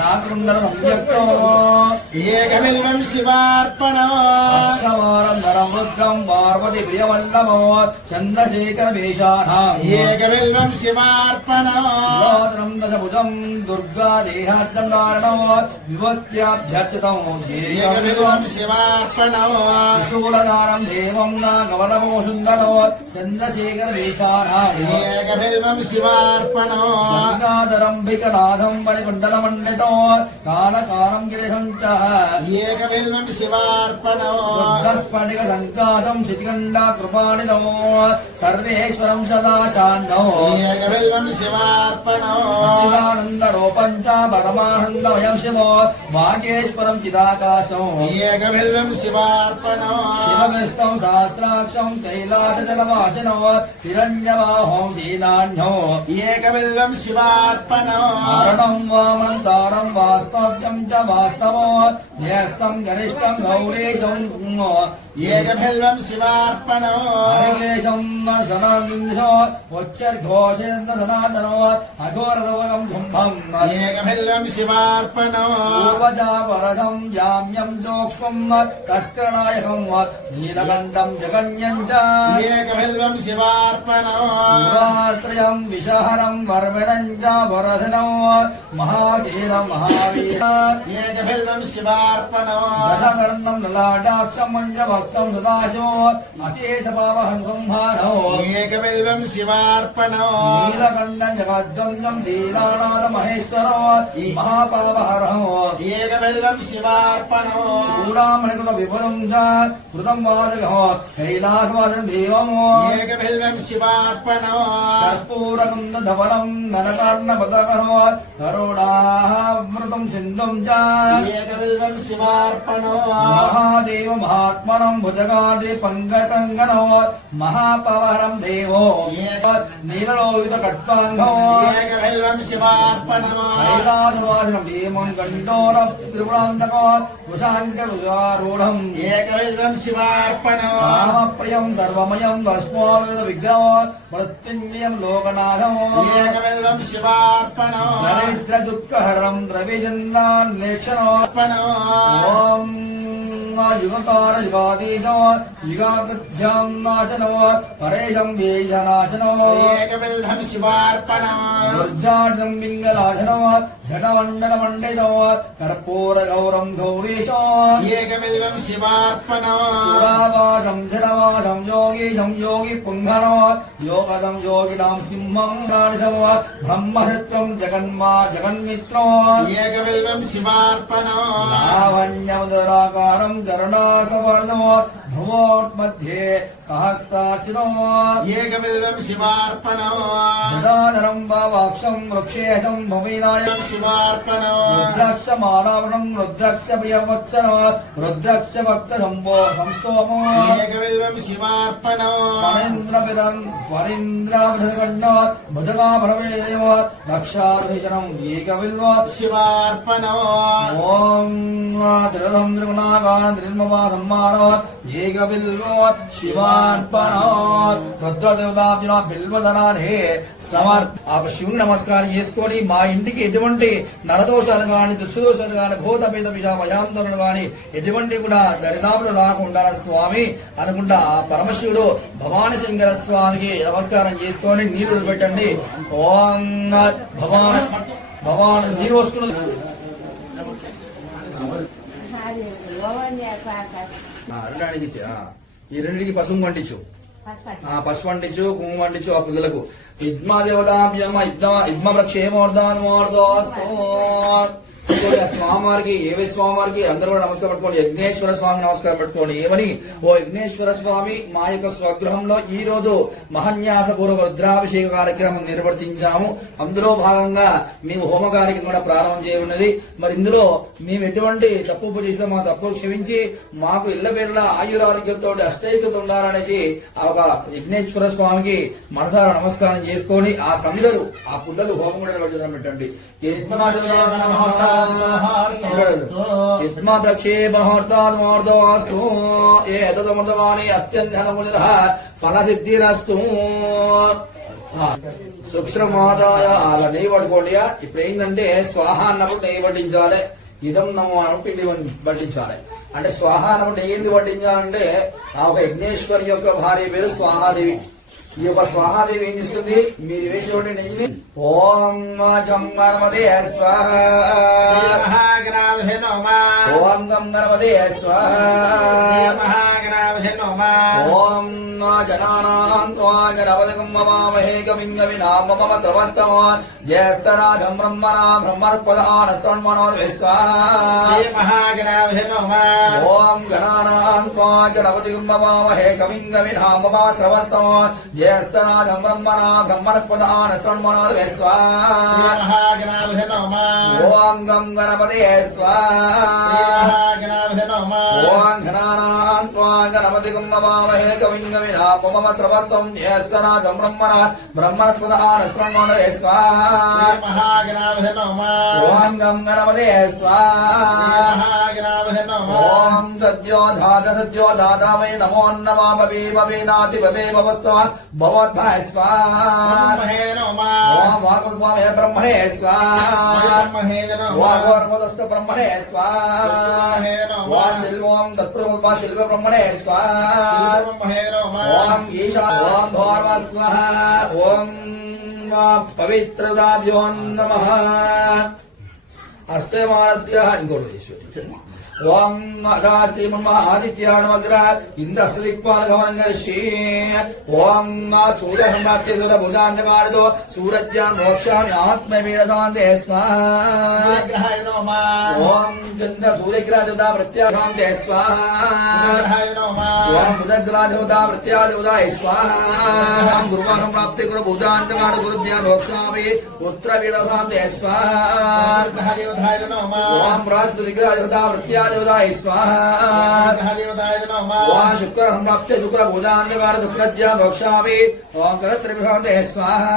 నాగకుండల సంయుక్తో ఏకబిల్వం శివార్పణం అక్షమారం నరం రుద్రం పార్వతి ప్రియవల్లభో చంద్రశేఖర వేషానాం ఏకబిల్వం శివార్పణం లోదనం దశభుజం దుర్గా దేహార్థం కారణం విభక్త్యాభ్యర్చితం ఏకబిల్వం శివార్పణం శూలధారం దేవం నాగవల్లభో సుందరో చంద్రశేఖర వేషానాం ఏకబిల్వం శివార్పణం గంగాధరంభికనాథం పరికుండలమండితో కాలకాలం గిరిశం చ ఏకబిల్వం శివార్పణం స్ఫటిక సంకాశం శితికండా కృపాణితో సర్వేశ్వరం సదా శాంతో ఏకబిల్వం శివార్పణం సచ్చిదానంద రూపం చ పరమానందమయం శివో వాగేశ్వరం చిదాకాశం ఏకబిల్వం శివార్పణం శివ విష్ణు సహస్రాక్షం కైలాస జలవాసినో హిరణ్యవాహోం శీలాన్యో ఏకబిల్వం శివార్పణం మరణం వామంతారం వాస్తవ్యం చ వాస్తవో ధ్యేస్తం గరిష్టం గౌరీశం ఏకబిల్వం శివార్పణం హరికేశం ధనాంశో వచ్చర్ఘోషేంద్ర సనాతనో అఘోరదవగం కుంభం ఏకబిల్వం శివార్పణం పూర్వజావరథం జామ్యం సూక్ష్మం తస్కరణాయకం నీలకంఠం జగన్యం చ ఏకబిల్వం శివార్పణం శివాశ్రయం విషహరం వర్మిణం చ వరధనం మహాశీలం మహావీర ఏకబిల్వం శివార్పణం దశకర్ణం లలాటాక్షం మంజభక్తం సదాశివో అశేష పావహం సంహారో ఏకబిల్వం శివార్పణం నీలకంఠం జగద్వందం దీనానాథ మహేశ్వరో మహాపావహరో ఏకబిల్వం శివార్పణం చూడామణికృత విపులం చ కృతం వాజగో కైలాసవాసం దేవమో ఏకబిల్వం శివార్పణం కర్పూరకుంద ధవలం నరకర్ణ పదకరో కరుణామృతం సింధుం చ ఏకబిల్వం శివార్పణం మహాదేవ మహాత్మనం భుజగాది పంకకంగనో మహాపవరం దేవో నీలలోహిత కట్వాంగో ఏకబిల్వం శివార్పణం కైలాసవాసినం భీమం కంఠోర త్రిపురాంతకో కుశాంకరుజారూఢం ఏకబిల్వం శివార్పణం సామప్రియం సర్వమయం భస్మోదృత విగ్రహో మృత్యుంజయం లోకనాథం ఏకబిల్వం శివార్పణం దరిద్ర దుఃఖహరం ద్రవిచంద్రాన్వేక్షణో ఓం యుగకార యుగాదీశో యుగాగధ్యాం నాశనో పరేశం వేషనాశనో ఏకబిల్వం శివార్పణం దుర్జాఢం పింగళాశనో జటమండల మండితో కర్పూర గౌరం గౌరీశో ఏకబిల్వం శివార్పణం సురావాసం జలవాసం యోగీశం యోగి పుంగనో యోగదం యోగినాం సింహం ప్రాణిధమో బ్రహ్మసత్వం జగన్మిత్రో ఏకబిల్వం శివార్పణం లావణ్యముదరాకారం కరుణాసవర్ధమో భ్రువోర్मध्ये सहस्रार्चितो ఏకమిల్వం శివార్పణం జటాధరం వాక్షం వృక్షేశం భవీనాయ శివార్పణం రుద్రాక్షమాలావరణం రుద్రాక్ష ప్రియవత్సన రుద్రాక్ష భక్త సంస్తోమో ఏకమిల్వం శివార్పణం ఫణేంద్రవిదం ఫణేంద్రాభిధగణ్ణా భుజగాభరమేవ రక్షాధిజనం ఏకవిల్వ శివార్పణం ఓం త్రిరథం త్రిగుణాగాన త్రిర్మమా సమ్మాన ఏకవిల్వ శివార్పణ రుద్రదేవతార్జున బిల్వదనాన్ని ఆ శివుని నమస్కారం చేసుకొని మా ఇంటికి ఎటువంటి నరదోషాలు గాని దుష్దోషాలు గాని భూత పేద భయాందోళనలు గాని ఎటువంటి కూడా దరిదాపులు రాకుండా స్వామి అనుకుంటా ఆ పరమశివుడు భవాని శంకర స్వామికి నమస్కారం చేసుకొని నీరు పెట్టండి. ఓం భవాని నీరు వస్తున్నది. రెండానికి ఈ రెండింటికి పసుపు పండించు, పసుపు పండించు, కుంకుమ పండించు ఆ పిల్లలకు. ఇద్మా దేవతాభ్యమ ఇద్మ ప్రక్షేమోర్ధాన్మోర్ధోస్తు. స్వామివారికి ఏవే స్వామివారికి అందరూ కూడా నమస్కారం పెట్టుకోండి. యజ్ఞేశ్వర స్వామి నమస్కారం పెట్టుకోండి. ఏమని? ఓ యజ్ఞేశ్వర స్వామి, మా యొక్క స్వగృహంలో ఈ రోజు మహాన్యాస పూర్వ రుద్రాభిషేక కార్యక్రమం నిర్వర్తించాము. అందులో భాగంగా మేము హోమ కార్యక్రమం కూడా ప్రారంభం చేయనున్నది. మరి ఇందులో మేము ఎటువంటి తప్పు చేసినా మా తప్పు క్షమించి మాకు ఇళ్ల పేర్ల ఆయురారోగ్యంతో అష్టైశ్వర్యం ఉండాలనేసి ఆ ఒక యజ్ఞేశ్వర స్వామికి మనసారా నమస్కారం చేసుకొని ఆ సందరు ఆ పుల్లలు హోమం కూడా పెట్టండి. ఇద్మా ప్రక్షేపహోర్తాద్మోర్ధోస్తు ఏతదమృతవాణి అత్యంతమునిదః ఫలసిద్ధిరస్తు. సూక్ష్మమాదాయ అలా నెయ్యి పట్టుకోండి. ఇప్పుడు ఏంటంటే స్వాహ అన్నప్పుడు నెయ్యి పట్టించాలి, ఇదం నమో అన్నప్పుడు పిండి పట్టించాలి. అంటే స్వాహ అన్నప్పుడు నెయ్యి ఎందుకు పట్టించాలంటే ఆ ఒక యజ్ఞేశ్వరి యొక్క భార్య పేరు స్వాహాదేవి. ఈ యొక్క స్వాహాదేవి ఏం చేస్తుంది? మీరు వేసేవాడి నెయ్యిని ఓం గం గణపతే స్వాహ, ఓం గం గణపతే స్వాహ, ఓం జనానాం గణపతిం మమామహే కవిం కవినాం మమ శ్రవస్తమాన్ జ్యేష్ఠరాజం బ్రహ్మణా బ్రహ్మణస్పదానస్తన్మనోదే స్వాహా. ఓం గణానాం గణపతిం మమామహే కవిం కవినాం మమ శ్రవస్తమాన్ జ్యేష్ఠరాజం బ్రహ్మణా బ్రహ్మణస్పదానస్తన్మనోదే స్వాహా. ఓం గం గణపతే స్వాహా, ఓం గణానాం గణపతిం మమామహే కవిం కవినాం మమ శ్రవస్తం జ్యేష్ఠరాజం బ్రహ్మణా బ్రహ్మణస్పదానస్తన్మనోదే స్వాహా. ఓం గం గణపతే స్వాహా, ఓం సద్యోధాత వై నమో నమా భవీనాతి భవేవస్వాన్ భవద్భాయ స్వాహా. ఓం వాగోస్వామే బ్రహ్మణే స్వాహా, వాగోర్మదస్త బ్రహ్మణే స్వాహా, వాశిల్వం తత్ప్రభుత్వా శిల్వ బ్రహ్మణే స్వాహా. ఓం ఈశా ఓం భోర్వ స్వాహా, ఓం పవిత్రదాభ్యో నమః. అస్యమానస్య ఇంకోటి ఓం ఆదిత్యాగ్ర ఇంద్రశ్రీపాలగమంగశ్రీ. ఓం సూర్యసంభాత్యసురభుజాంజమారదో సూరజ్యాన్ మోక్షాన్ ఆత్మవీరసాంతే స్వాహా. ఓం చంద్ర సూర్యగ్రహదేవతా ప్రత్యాశాంతే స్వాహా. ఓం బుధగ్రహదేవతా ప్రత్యాదేవతాయ స్వాహా. గురువారం ప్రాప్తి గురు భుజాంజమార గురుద్యా మోక్షామి పుత్రవీరసాంతే స్వాహా. ఓం బృహస్పతి గ్రహదేవతా ప్రత్యా దేవతాయ స్వాహా. ఓం శుక్ర సంప్రాప్తే శుక్ర భుజాంజమార శుక్రజ్యా మోక్షామి ఓం కరత్రిభ్యాతే స్వాహా.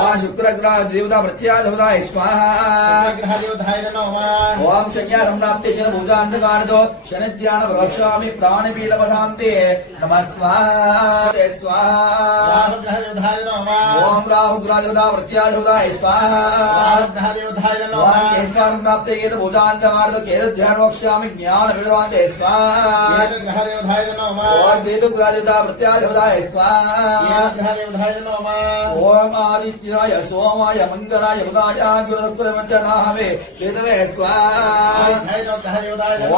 ఓం శుక్రగ్రహ దేవతా ప్రత్యాదేవతాయ స్వాహా. ఓం శన్యా సంప్రాప్తే శని భుజాంజమారదో శనిధ్యాన మోక్షామి ప్రాణపీలవశాంతే నమః స్వాహా. స్వాహా. ఓం రాహుగ్రహదేవతా ప్రత్యాదేవతాయ స్వాహా. ఓం కేత్వారం ప్రాప్తే కేతు భుజాంజ ధ్యానోక్షామి జ్ఞాన విభవాంతే స్వాహా. ఓం కేతు గ్రహదేవతా ప్రత్యాదేవతాయ స్వాహా. ఓం ఆదిత్యాయ సోమాయ మంగళాయ బుధాయ గురుశుక్రమంజనాహవే కేతవ విష్ణవే స్వాహ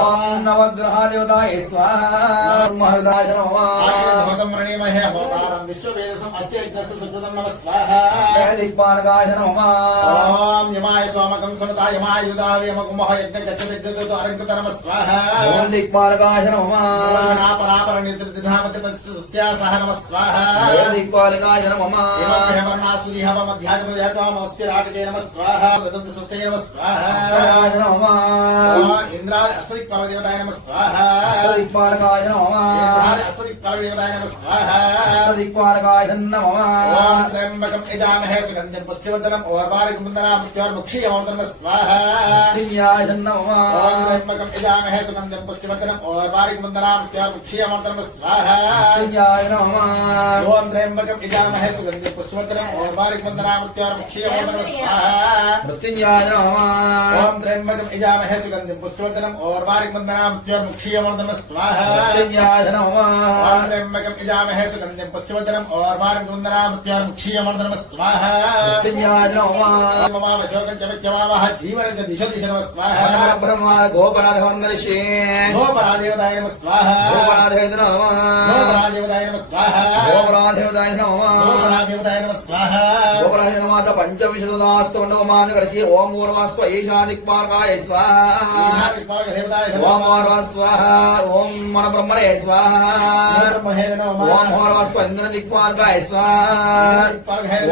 ఓం నవగ్రహాదేవతాయ స్వాహ మహదాయ దిక్పాలకాయ నమః ఓం యమాయ సోమకం సునతాయ యమాయ యుధాయ యమకుమః యజ్ఞ గచ్చదిగ్గదు అరంకృత నమః స్వాహ ఓం దిక్పాలకాయ నమః పరాపర నిర్దిధామతి పత్స్య సహ నమః స్వాహ దిక్పాలకాయ నమః హేమర్ణాసుది హవ మధ్యాగమ యాతమస్య రాజకే నమః స్వాహ వదంత సుస్థే నమః స్వాహ నమః ఇంద్రాయ అష్టదిక్పాల దేవతాయ నమః స్వాహ దిక్పాలకాయ నమః ఇంద్రాయ అష్టదిక్పాల దేవతాయ నమః స్వాహ దిక్పాలకాయ నమః ఓం త్రయంబకం యజామహే సుగంధిం పుష్టివర్ధనం ఓర్వారికం ముందరామృత్యోర్ముక్షీయమం నమః స్వాహ త్రియాయ నమః ఓం త్రయంబకం యజామహే సుగంధిం పుష్టివర్ధనం ఓర్వారికం ముందరామృత్యోర్ముక్షీయమం నమః స్వాహ త్రియాయ నమః ఓం త్రయంబకం యజామహే సుగంధిం పుష్టివర్ధనం ఓర్వారికం ముందరామృత్యోర్ముక్షీయమం నమః స్వాహ మృత్యుంజయాయ నమః ఓం త్రయంబకం యజామహే సుగంధిం పుష్టివర్ధనం ఓర్వారికం ముందరామృత్యోర్ముక్షీయమం నమః స్వాహ మృత్యుంజయాయ నమః ఓం త్రయంబకం యజామహే సుగంధిం పుష్టివర్ధనం ఓర్వారికం ముందరామృత్యోర్ముక్షీయమం నమః స్వాహ మృత్యుంజయాయ నమః మమావశోకం చ విద్యమావహ జీవనంత దిశ దిశ నమః స్వాహ బ్రహ్మ గోపనాథవందర్శే గోపరాదేవతాయ నమః స్వాహ గోపనాథాయ నమః గోపరాదేవతాయ నమః స్వాహ గోపనాథాయ నమః గోపరాదేవతాయ నమః స్వాహ గోపనాథ నమః పంచవింశదాస్తవండవమానకర్షి ఓం పూర్వస్వ ఈశా దిక్పాలకాయ స్వాహ ఓం స్వాహ ఓం మన బ్రహ్మణే స్వాహ ఓం హోర్వస్వ ఇంద్ర దిక్పాలకాయ స్వాహ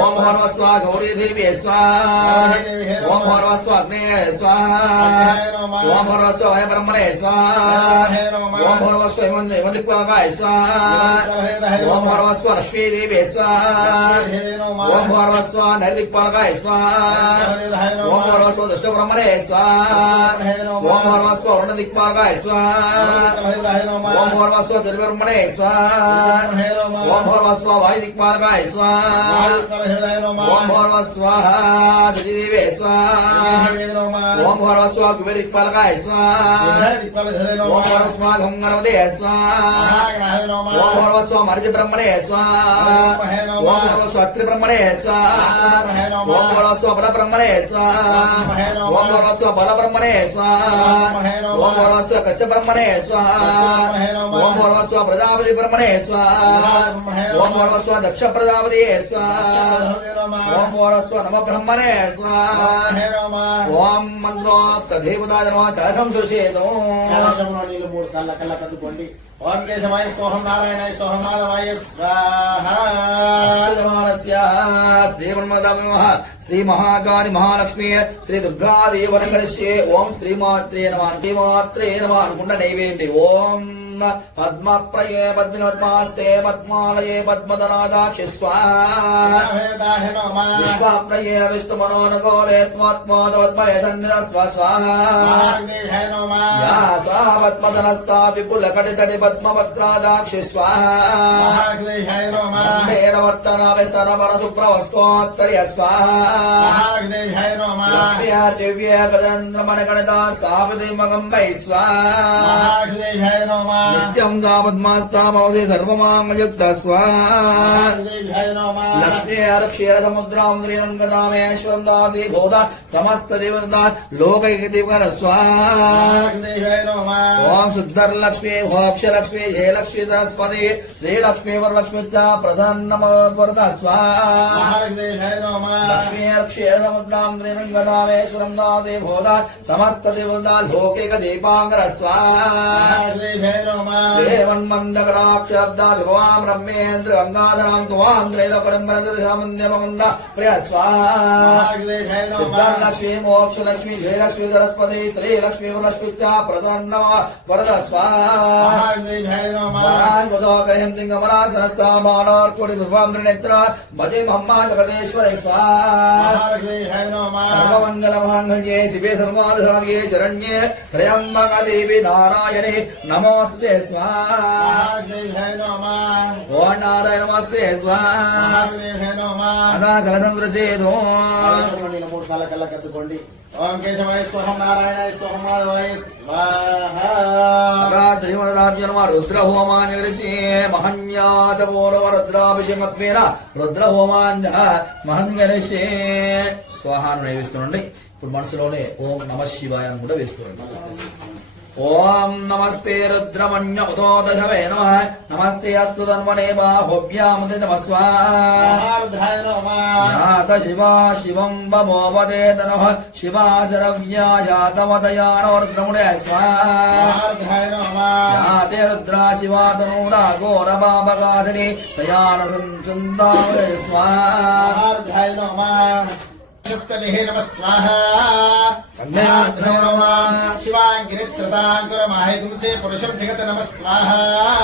ఓం హోర్వస్వ గౌరీ దేవి స్వాహ ఓం హోర్వస్వ అగ్నే స్వాహ ఓం హోర్వస్వ వయ బ్రహ్మణే స్వాహ ఓం హోర్వస్వ ఇమ దిక్పాలకాయ స్వాహ ఓం హోర్వస్వ లక్ష్మీ దేవి స్వాహ ఓం హోర్వస్వ నరి దిక్పాలకాయ స్వాహ ఓం హోర్వస్వ దుష్ట బ్రహ్మణే స్వాహ ఓం హోర్వస్వ వరుణ దిక్పాలకాయ స్వాహ ఓం హోర్వస్వ శరీర బ్రహ్మణే స్వాహ ఓం హోర్వస్వ వాయు దిక్పాలకాయ స్వాహ ఓం హోర్వస్వ శశిదేవే స్వాహ ఓం హోర్వస్వ కుబేర దిక్పాలకాయ స్వాహ ఓం హోర్వస్వ గంగనవదే స్వాహ ఓం హోర్వస్వ మరిజ బ్రహ్మణే స్వాహ ఓం హోర్వస్వ అత్రి బ్రహ్మణే స్వాహ ఓం హోర్వస్వ బల బ్రహ్మణే స్వాహ ఓం హోర్వస్వ బల బ్రహ్మణే స్వాహ ఓం హోర్వస్వ కశ్య బ్రహ్మణే స్వాహ ఓం హోర్వస్వ ప్రజాపతి బ్రహ్మణే స్వాహ ఓం హోర్వస్వ దక్ష ప్రజాపతి స్వాహ ఓం హోర్వస్వ నమ బ్రహ్మణే స్వాహ ఓం మంత్రోక్త దేవతాయ నమః కలశం సుషేదో నీళ్ళు 3 సార్లు కళ్ళ కద్దుకోండి ఓం కేశవాయ సోహం నారాయణాయ సోహం మాధవాయ స్వాహ శ్రీ మహాకాళి మహాలక్ష్మి శ్రీ దుర్గాదేవని కలిసే ఓం శ్రీమాత్రే నమాత్రే నమ అనుకుంట నైవేద్యం ఓం పద్మప్రయే పద్మినోద్మాస్తే పద్మాలయే పద్మదనాదాక్షి స్వాహ విశ్వప్రయే విష్ణుమనోనకోలే త్వాత్మాదవద్మయ సన్నిధ స్వాహ పద్మధనస్థా విపుల కటితడి పద్మభద్రాదాక్షి స్వాహ వర్తనాభిస్తనపర సుప్రవస్తోత్తర్య స్వాహ లక్ష్మ్యా దివ్య గజేంద్రమణ గణితా స్థాపితే మగంబై స్వాహ నిత్యం పద్మాస్తామవతి సర్వమాంగయుక్త స్వాహ లక్ష్మీ అక్షర సముద్రాం శ్రీరంగదామేశ్వరం దాసి గోదా సమస్త దేవతా లోకైక దేవన స్వాహ ఓం శుద్ధర్లక్ష్మీ భోక్షలక్ష్మీ జయలక్ష్మీ సరస్వతి శ్రీలక్ష్మీ వరలక్ష్మీ చ ప్రధానమ వరద స్వాహ లక్ష్మీ అక్షర సముద్రాం శ్రీరంగదామేశ్వరం దాసి గోదా సమస్త దేవతా లోకైక దీపాంగర స్వాహ శ్రీమన్మందగడాక్షబ్దా విభవాం రమ్యేంద్ర గంగాధరాం త్వాం త్రైలోకడంబరమంద ప్రియ స్వాహ సిద్ధాలక్ష్మీ మోక్షలక్ష్మీ జయలక్ష్మీ సరస్వతి శ్రీలక్ష్మీ వరలక్ష్మీ చ ప్రసన్న వరద స్వాహ దింగమరాసనస్థామానార్కోడి విభాంద్రనేత్ర భజే మహమ్మా జగదేశ్వర స్వాహ సర్వమంగళ మాంగళ్యే శివే సర్వాధసాగే శరణ్యే త్రయంబక దేవి నారాయణే నమోస్తే స్వాహ ఓ నారాయణ నమస్తే స్వాహ అదా కలసం ప్రచేదో 3 సార్లు కళ్ళ కద్దుకోండి ఓం కేశవాయ స్వహం నారాయణాయ స్వహం మాధవాయ స్వాహ శ్రీమదాభ్య నమ రుద్రహోమాన్యసి మహన్యాతపూర్వ రుద్రాభిషేకత్వేన రుద్రహోమాన్ మహన్యరిషే స్వాహాను నైవేస్తుండండి. ఇప్పుడు మనసులోనే ఓం నమ శివాయ అని కూడా వేసుకోండి. ఓం నమస్తే రుద్రమణ్య ఉదోదశవే నమః నమస్తే అస్తు ధన్వనే బాహుభ్యాముదే నమస్వా మహారుద్రాయ నమః యాత శివా శివం బమోవదేత నమః శివా శరవ్యాయాతవదయానో రుద్రమునే స్వాహా మహారుద్రాయ నమః యాతే రుద్రా శివా తనూనా ఘోరపాపకాసిని దయాన సంచుందావే స్వాహా మహారుద్రాయ నమః నమస్తే నమః స్వాహా కన్యాద్రో నమః శివాంగిరిత్రతాంకురమాహైగుంసే పురుషం జగత నమః స్వాహా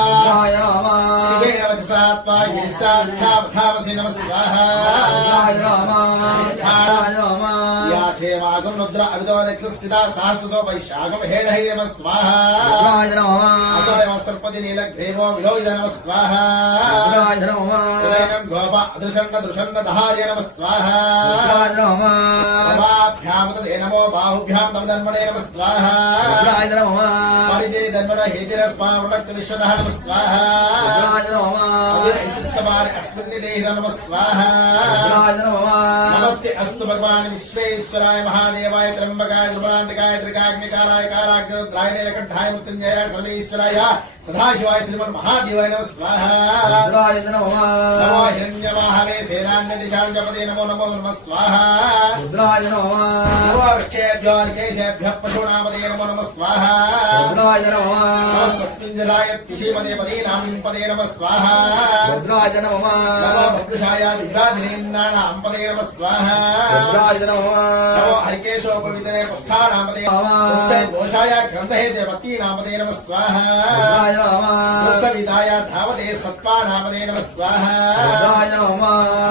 రుద్రాయ నమః శివేన వచసాత్వా గిరిసాక్షావధామసి నమః స్వాహా రుద్రాయ నమః రుద్రాయ నమః యాసేవాగం రుద్ర అవిదో దక్షస్థితా సహస్రతో వైశాఖం హేళహై నమః స్వాహా రుద్రాయ నమః అసోయమస్త్రపతి నీలగ్రీవో విలోహిత నమః స్వాహా రుద్రాయ నమః ఉదయనం గోప అదృషన్న దృషన్న దహాయ నమః స్వాహా రుద్రాయ నమః భ్యాముదే నమో బాహుభ్యాం నమ ధన్మనే నమః స్వాహా రుద్రాయ నమః పరిదే ధన్మన హేతిరస్మావృత విశ్వదః నమః స్వాహా రుద్రాయ నమః ఇష్టమారి అస్మృతిదేహ నమః స్వాహా రుద్రాయ నమః నమస్తే అస్తు భగవాన్ విశ్వేశ్వరాయ మహాదేవాయ త్రంబకాయ ధ్రువాంతకాయ త్రికాగ్నికాలాయ కాలాగ్నిరుద్రాయ నీలకంఠాయ మృత్యుంజయ సర్వేశ్వరాయ సదాశివాయ శ్రీమన్ మహాదేవాయ నమః స్వాహా రుద్రాయ నమః నమో హిరణ్యవాహవే సేనాన్యదిశాంజపదే నమో నమో నమః స్వాహా రుద్రాయ నమః నమో వృక్షేభ్యో నికేశేభ్యః పశూనామదే నమో నమః స్వాహా రుద్రాయ నమః నమో సత్యుంజయాయ త్రిశీమదే పదే నామింపదే నమః స్వాహా రుద్రాయ నమః నమో భద్రుషాయ విద్యాధినేన్నానాం పదే నమః స్వాహా రుద్రాయ నమః నమో హరికేశోపవితరే పుష్ఠానామదే ఘోషాయ గ్రంథహేతే పత్తీనామదే నమః స్వాహా రుద్రాయ నమః ఉత్సవితాయ ధావతే సత్వానామదే నమః స్వాహా రుద్రాయ నమః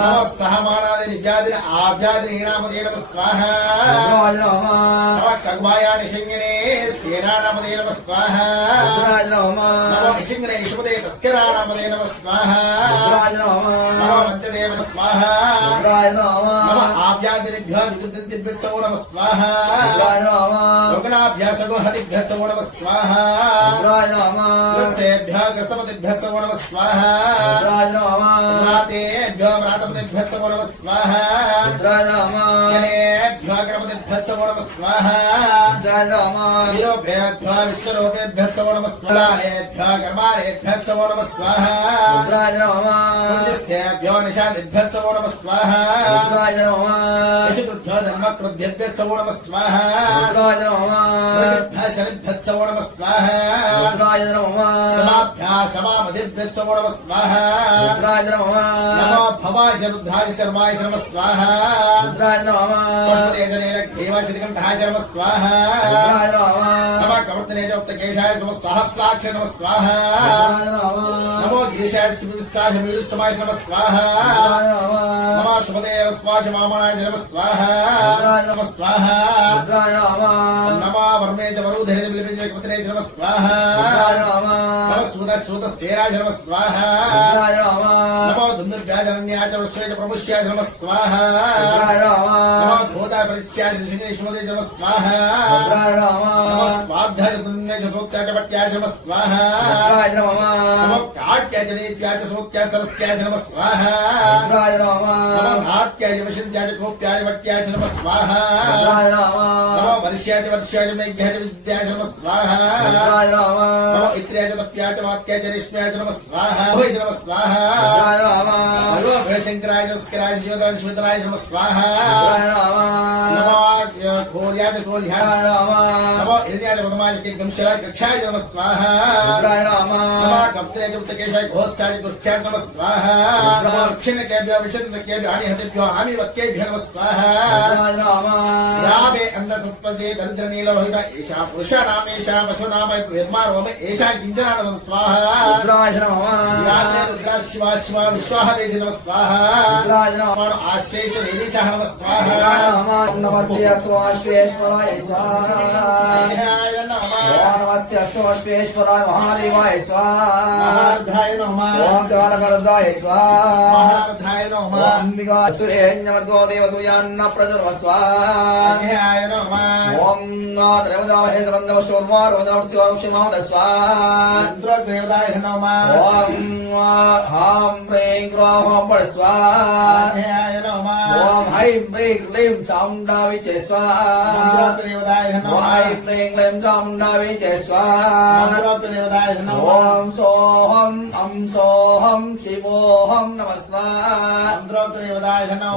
నమో సహమానాది నివ్యాధిన ఆభ్యాధినీనామదే నమః స్వాహా రుద్రాయ నమః నమ కగ్మాయ నిషింగినే స్థేనానామదే నమః స్వాహా రుద్రాయ నమః నమో నిషింగినే నిషుపదే తస్కరానామదే నమః స్వాహా రుద్రాయ నమః నమో పంచదేవ స్వాహా రుద్రాయ నమః నమ ఆభ్యాధినిభ్యో విద్యుద్దిభ్యత్సవో నమః స్వాహా రుద్రాయ నమః యోగనాభ్యాసగో హరిభ్యత్సవో నమః స్వాహా రుద్రాయ నమః వత్సేభ్యో గసపతిభ్యత్సవో నమః స్వాహా రుద్రాయ నమః వ్రాతేభ్యో వ్రాతపతిభ్యత్సవో నమః స్వాహా రుద్రాయ నమః జనేభ్యో గణపతిభ్యత్సవో నమః స్వాహా రుద్రాయ నమః విలోభేభ్యో విశ్వరూపేభ్యత్సవో నమః స్వాహేభ్యో కర్మాణేభ్యత్సవో నమః స్వాహా రుద్రాయ నమః పుణ్యస్థేభ్యో నిషాదిభ్యత్సవో నమః స్వాహా రుద్రాయ నమః యశుభ్యో ధర్మకృద్భ్యత్సవో నమః స్వాహా రుద్రాయ నమః శనిభ్యత్సవో నమః స్వాహా రుద్రాయ నమః సమాభ్యాసమామధిభ్యత్సవో నమః స్వాహా రుద్రాయ నమః నమో భవాయ రుద్రాయ శర్మాయ నమః స్వాహా రుద్రాయ నమః దేవశతికంఠాయ నమః స్వాహా రుద్రాయ నమః నమ కవర్తనేజోక్తకేశాయ నమః సహస్రాక్ష నమః స్వాహా రుద్రాయ నమః నమో గిరిశాయ శివిష్టాయ మీడుష్టమాయ నమః స్వాహా రుద్రాయ నమః నమో శుభదేవ స్వాశమామనాయ నమః స్వాహా నమః స్వాహా రుద్రాయ నమః నమో వర్ణేజ వరుధేజ విలిపేజ నమః స్వాహా రుద్రాయ నమః నమో సూత సేరాయ నమః స్వాహా రుద్రాయ నమః నమో దుందుర్వ్యాజరణ్యాచ వృశ్వేజ ప్రముష్యాయ నమః స్వాహా రుద్రాయ నమః నమో ధూతా పరిత్యాయ శిశునేశ్వరే నమః స్వాహా రుద్రాయ నమః నమో స్వాధ్యాయ దున్నేజ సూక్త్యాచ పట్యాయ నమః స్వాహా రుద్రాయ నమః నమో కాట్యాచ నీత్యాచ సూక్త్యాచ సరస్యాయ నమః స్వాహా రుద్రాయ నమః నమో నాట్యాయ విశంత్యాచ కోప్యాయ వట్యాయ నమః స్వాహా రుద్రాయ నమః నమో వర్ష్యాచ వర్ష్యాచ మేఘ్యాచ విద్యాయ నమః స్వాహా రుద్రాయ నమః నమో ఇత్ర్యాచ తప్యాచ వాక్యాచ రేష్మ్యాచ నమః స్వాహా భోజ నమః స్వాహా రుద్రాయ నమః నమో భయశంకరాయ స్కరాయ శివతరాయ శివతరాయ నమః స్వాహా రుద్రాయ నమః నమో కోర్యాచ కోర్యాయ రుద్రాయ నమః నమో హిరణ్యాచ వదమాయ గంశరాయ కక్షాయ నమః స్వాహా రుద్రాయ నమః నమో కప్త్రేజ ఉత్తకేశాయ ఘోష్టాయ గుష్ట్యాయ నమః స్వాహా నమో క్షిణకేభ్యో విషన్నకేభ్యో ఆనిహతేభ్యో ఆమివత్కేభ్యో నమః స్వాహా రుద్రాయ నమః రామే అన్న సంపదే దరిద్ర నీలలోహిత ఏషా పురుషానామేషా వసునామ నిర్మారోమ ఏషా గింజనామ స్వాహా రుద్రాయ నమః యాతే రుద్ర శివ శివ విశ్వాహవేజ నమః స్వాహా రుద్రాయ నమః ఆశ్వేష రేషా నమః స్వాహా రుద్రాయ నమః నమస్తే అస్తు ఆశ్వేశ్వరాయ స్వాహా ధ్యాయ నమః నమస్తే अस्तु अश्वेश्वराय महादेवाय स्वाहा महारुद्राय नमः ओम कालकरदाय स्वाहा महारुद्राय नमः ओम अंबिका सुरेन्द्रमर्गो देवसूयान्न प्रजर्व स्वाहा अग्न्याय नमः ओम नाद्रवदाहे द्रवन्दवशोर्वार वदवर्त्योक्षमाद स्वाहा रुद्रदेवताय नमः ओम हां ह्रीं क्रों पड़ स्वाहा अग्न्याय नमः ओम ऐं ह्रीं क्लीं चामुण्डा विचे स्वाहा रुद्रदेवताय ओम नमः ऐं ह्रीं क्लीं चामुण्डा विचे स्वाहा रुद्रदेवताय नमः ओम सोहम अं सोहम शिवोहम नमः स्वाहा रुद्रदेवताय नमः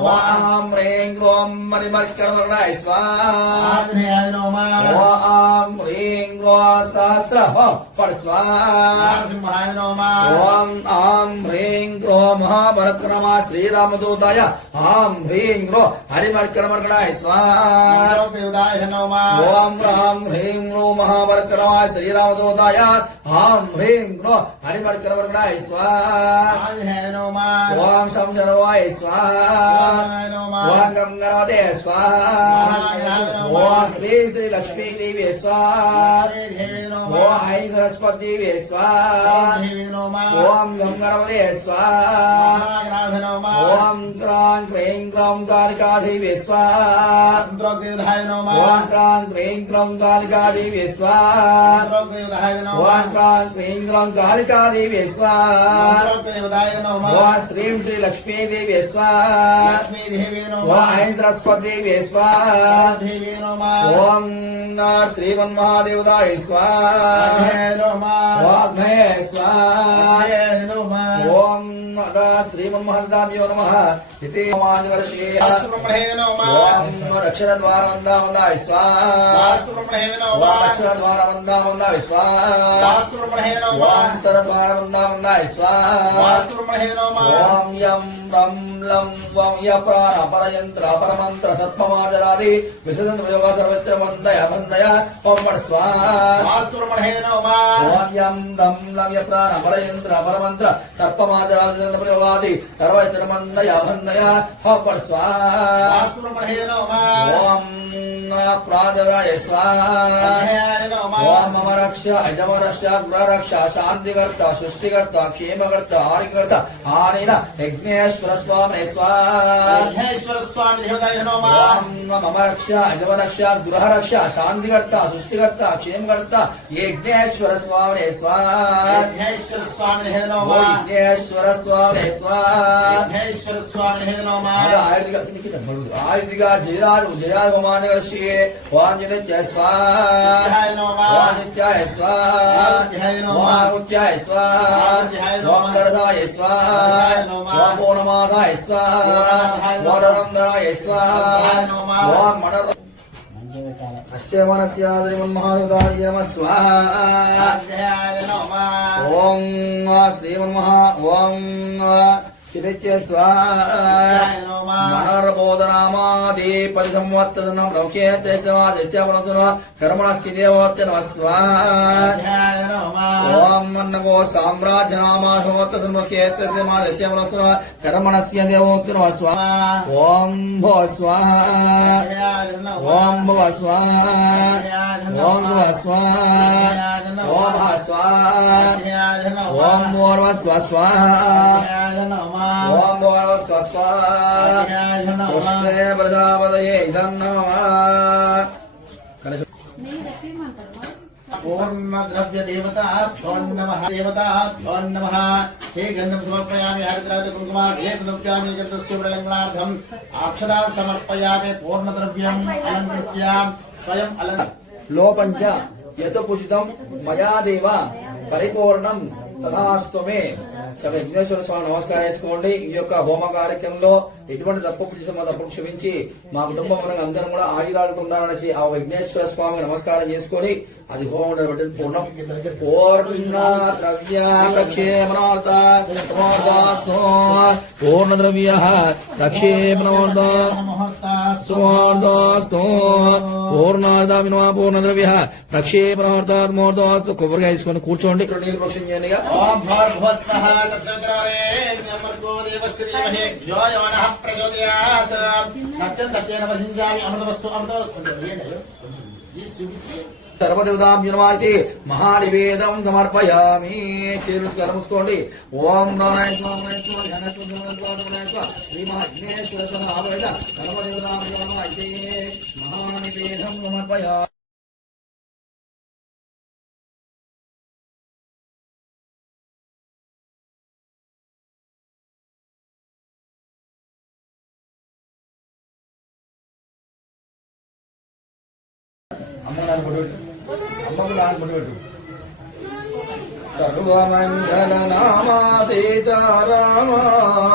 ओम ह्रीं क्रों मणिमर्कवर्णाय स्वाहा अग्न्याय नमः ओम ह्रीं क्रों सहस्रः पड़ स्वाहा नरसिंहाय नमः ओम आं ह्रीं क्रों महापराक्रमा श्रीरामदूताय आं ह्रीं क्रों हरिमर्कवर्णाय स्वाहा रुद्रदेवताय नमः ओम राम ह्रीं क्रों महापराक्रमा श्रीरामदूताय आं ह्रीं क्रों हरिमर्कवर्णाय स्वाहा अग्न्याय नमः ओम शंभरवाय स्वाहा अग्न्याय नमः ओम गंगावते स्वाहा ओम श्री श्री लक्ष्मी देवी स्वाहा देवी नमः ओम ऐं सरस्वती देवी स्वाहा देवी नमः ओम गंगावते स्वाहा महाग्राध नमः ओम क्रां क्रीं क्रां कालिका देवी स्वाहा रुद्रदेवताय नमः ओम क्रां क्रीं क्रां कालिका देवी स्वाहा रुद्रदेवताय नमः ओम क्रां क्रीं क्रां कालिका देवी स्वाहा रुद्रदेवताय नमः ओम श्रीं श्री लक्ष्मी देवी स्वाहा लक्ष्मी देवी ओम नमः ऐं सरस्वती देवी स्वाहा देवी नमः ओम श्रीमन्महादेवताय स्वाहा अग्न्याय नमः वाग्मये स्वाहा अग्न्याय नमः ओम अदा श्रीमन्महादेवाभ्यो नमः इति मानवर्षे वास्तुब्रह्मणे नमः ओम अक्षरद्वारवन्दावन्दाय स्वाहा वास्तुब्रह्मणे ओम नमः अक्षरद्वारवन्दावन्दाय स्वाहा वास्तुब्रह्मणे ओम नमः अंतरद्वारवन्दावन्दाय स्वाहा वास्तुब्रह्मणे नमः ओम यं रं लं वं य प्राण परयन्त्र परमन्त्र सत्पमाजरादि विसदन प्रयोगा सर्वत्र वन्दय वन्दय ओम पड़ स्वाहा वास्तुब्रह्मणे नमः ओम यं रं लं य प्राण परयन्त्र परमन्त्र सत्पमाजरादि विसदन प्रयोगादि सर्वत्र वन्दय वन्दय ओम पड़ स्वाहा वास्तुब्रह्मणे नमः ओम प्राजराय स्वाहा अग्न्याय नमः ओम मम रक्ष अजमरक्ष गुररक्ष शांतिकर्ता सृष्टिकर्ता क्षेमकर्ता आर्यकर्ता आनेन यज्ञेश्वर स्वामी स्वाहा विघ्नेश्वर स्वामी देवताय नमः ओम मम रक्ष अजमरक्ष गुररक्ष शांतिकर्ता सृष्टिकर्ता क्षेमकर्ता यज्ञेश्वर स्वामी स्वाहा विघ्नेश्वर स्वामी नमः यज्ञेश्वर स्वामी स्वाहा विघ्नेश्वर स्वामी नमः आयुधिका जयाद गोमानवर्षिये वाञ्छित्य स्वाहा जय नमः वाञ्छित्याय स्वाहा जय नमः वामुच्चाय स्वाहा ओम दरदाय स्वाहा ओम पूर्णमादाय स्वाहा ओम रंधराय स्वाहा ओम मनर अस्य मनस्य श्रीमन्महादेवाय नमः स्वाहा जय नमः ओम श्रीमन्महा ओम चिदित्य स्वाहा जय नमः मनर्बोधनामादि परिसंवत्तसनं प्रमुख्यते समाजस्य मनसुन कर्मणस्य देवोत्य नमः स्वाहा जय नमः ओम अन्नको साम्राज्यनामाशोत्तसनं प्रमुख्यते समाजस्य मनसुन कर्मणस्य देवोत्य नमः स्वाहा ओम भो स्वाहा ओम भव स्वाहा ओम भव स्वाहा ओम हा स्वाहा ओम भोर्व स्वाहा ओम भोर्व स्वाहा कृष्णे प्रजापतये इदं नमः पूर्ण द्रव्य देवताभ्यो नमः देवताभ्यो नमः हे गन्धं समर्पयामि हरिद्राज कुङ्कुमा हे प्रदुप्यामि गन्धस्य प्रलङ्घनार्थम् अक्षता समर्पयामि पूर्ण द्रव्यम् अलङ्कृत्य स्वयम् लोपञ्च यत् पुषितं मया देव పరిపూర్ణం తథాస్తు మే విఘ్నేశ్వర స్వామి నమస్కారం చేసుకోండి. ఈ యొక్క హోమ కార్యక్రమంలో ఎటువంటి తప్పు చేసిన తప్పు క్షమించి మా కుటుంబం అందరం కూడా ఆయురాలకు ఉండాలనేసి ఆ విఘ్నేశ్వర స్వామి నమస్కారం చేసుకొని అది హోమం బట్టి పూర్ణం పూర్ణ ద్రవ్య ప్రక్షేపణార్థాస్తు పూర్ణ ద్రవ్య ప్రక్షేపణార్థాస్తు పూర్ణాదామినో పూర్ణ ద్రవ్య ప్రక్షేపణార్థాత్మోర్థాస్తు కొబ్బరిగా తీసుకొని కూర్చోండి. నీళ్ళు ప్రోక్షణ చేయండి. ఓం భూర్భువస్వః తత్సవితుర్వరేణ్యం దేవస్య ధీమహి ధియో యో నః ప్రచోదయాత్. సత్యం సత్యేన ప్రతిజ్ఞామి అమృతవస్తు అమృత కొంచెం వేయండి. ఈ చూపించి సర్వదేవతాభ్యునమాయితే మహానివేదం సమర్పయామి. చేతులు కలముసుకోండి. ఓం సర్వదేవతాభ్యునమాయితే మహానివేదం సమర్పయామి. అమ్మకు నాకు పొడిపెట్టు. అమ్మకు నాకు పొడిపెట్టు. సర్వమంగళ నామా సీతారామ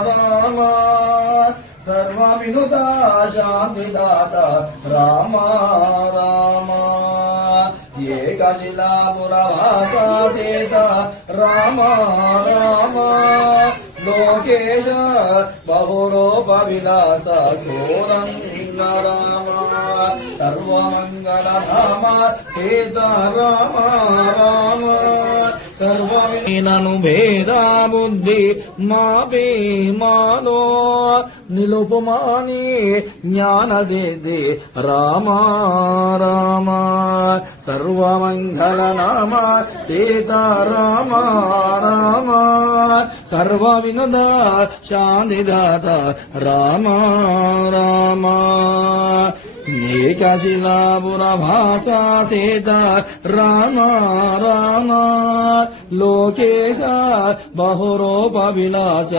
రామ సర్వ వినుత శాంతిదాత రామ రామ ఏకశిలాపురవాస సీత రామ రామ లోకేశ బహురూప విలాస కోరంగ రామ సర్వమంగళ రామ సీతారామ రామ సర్వనను భేదా బుద్ధి మాపే మాలో నిలుపుమాని జ్ఞాన సిద్ధి రామ రామ సర్వమంగళ నామ సీతారామ రామ సర్వ వినుద శాంతిదాత రామ రామ ఏకశిలాపురభాస సీత రామ రామ లోకేశ బహురూప విలాస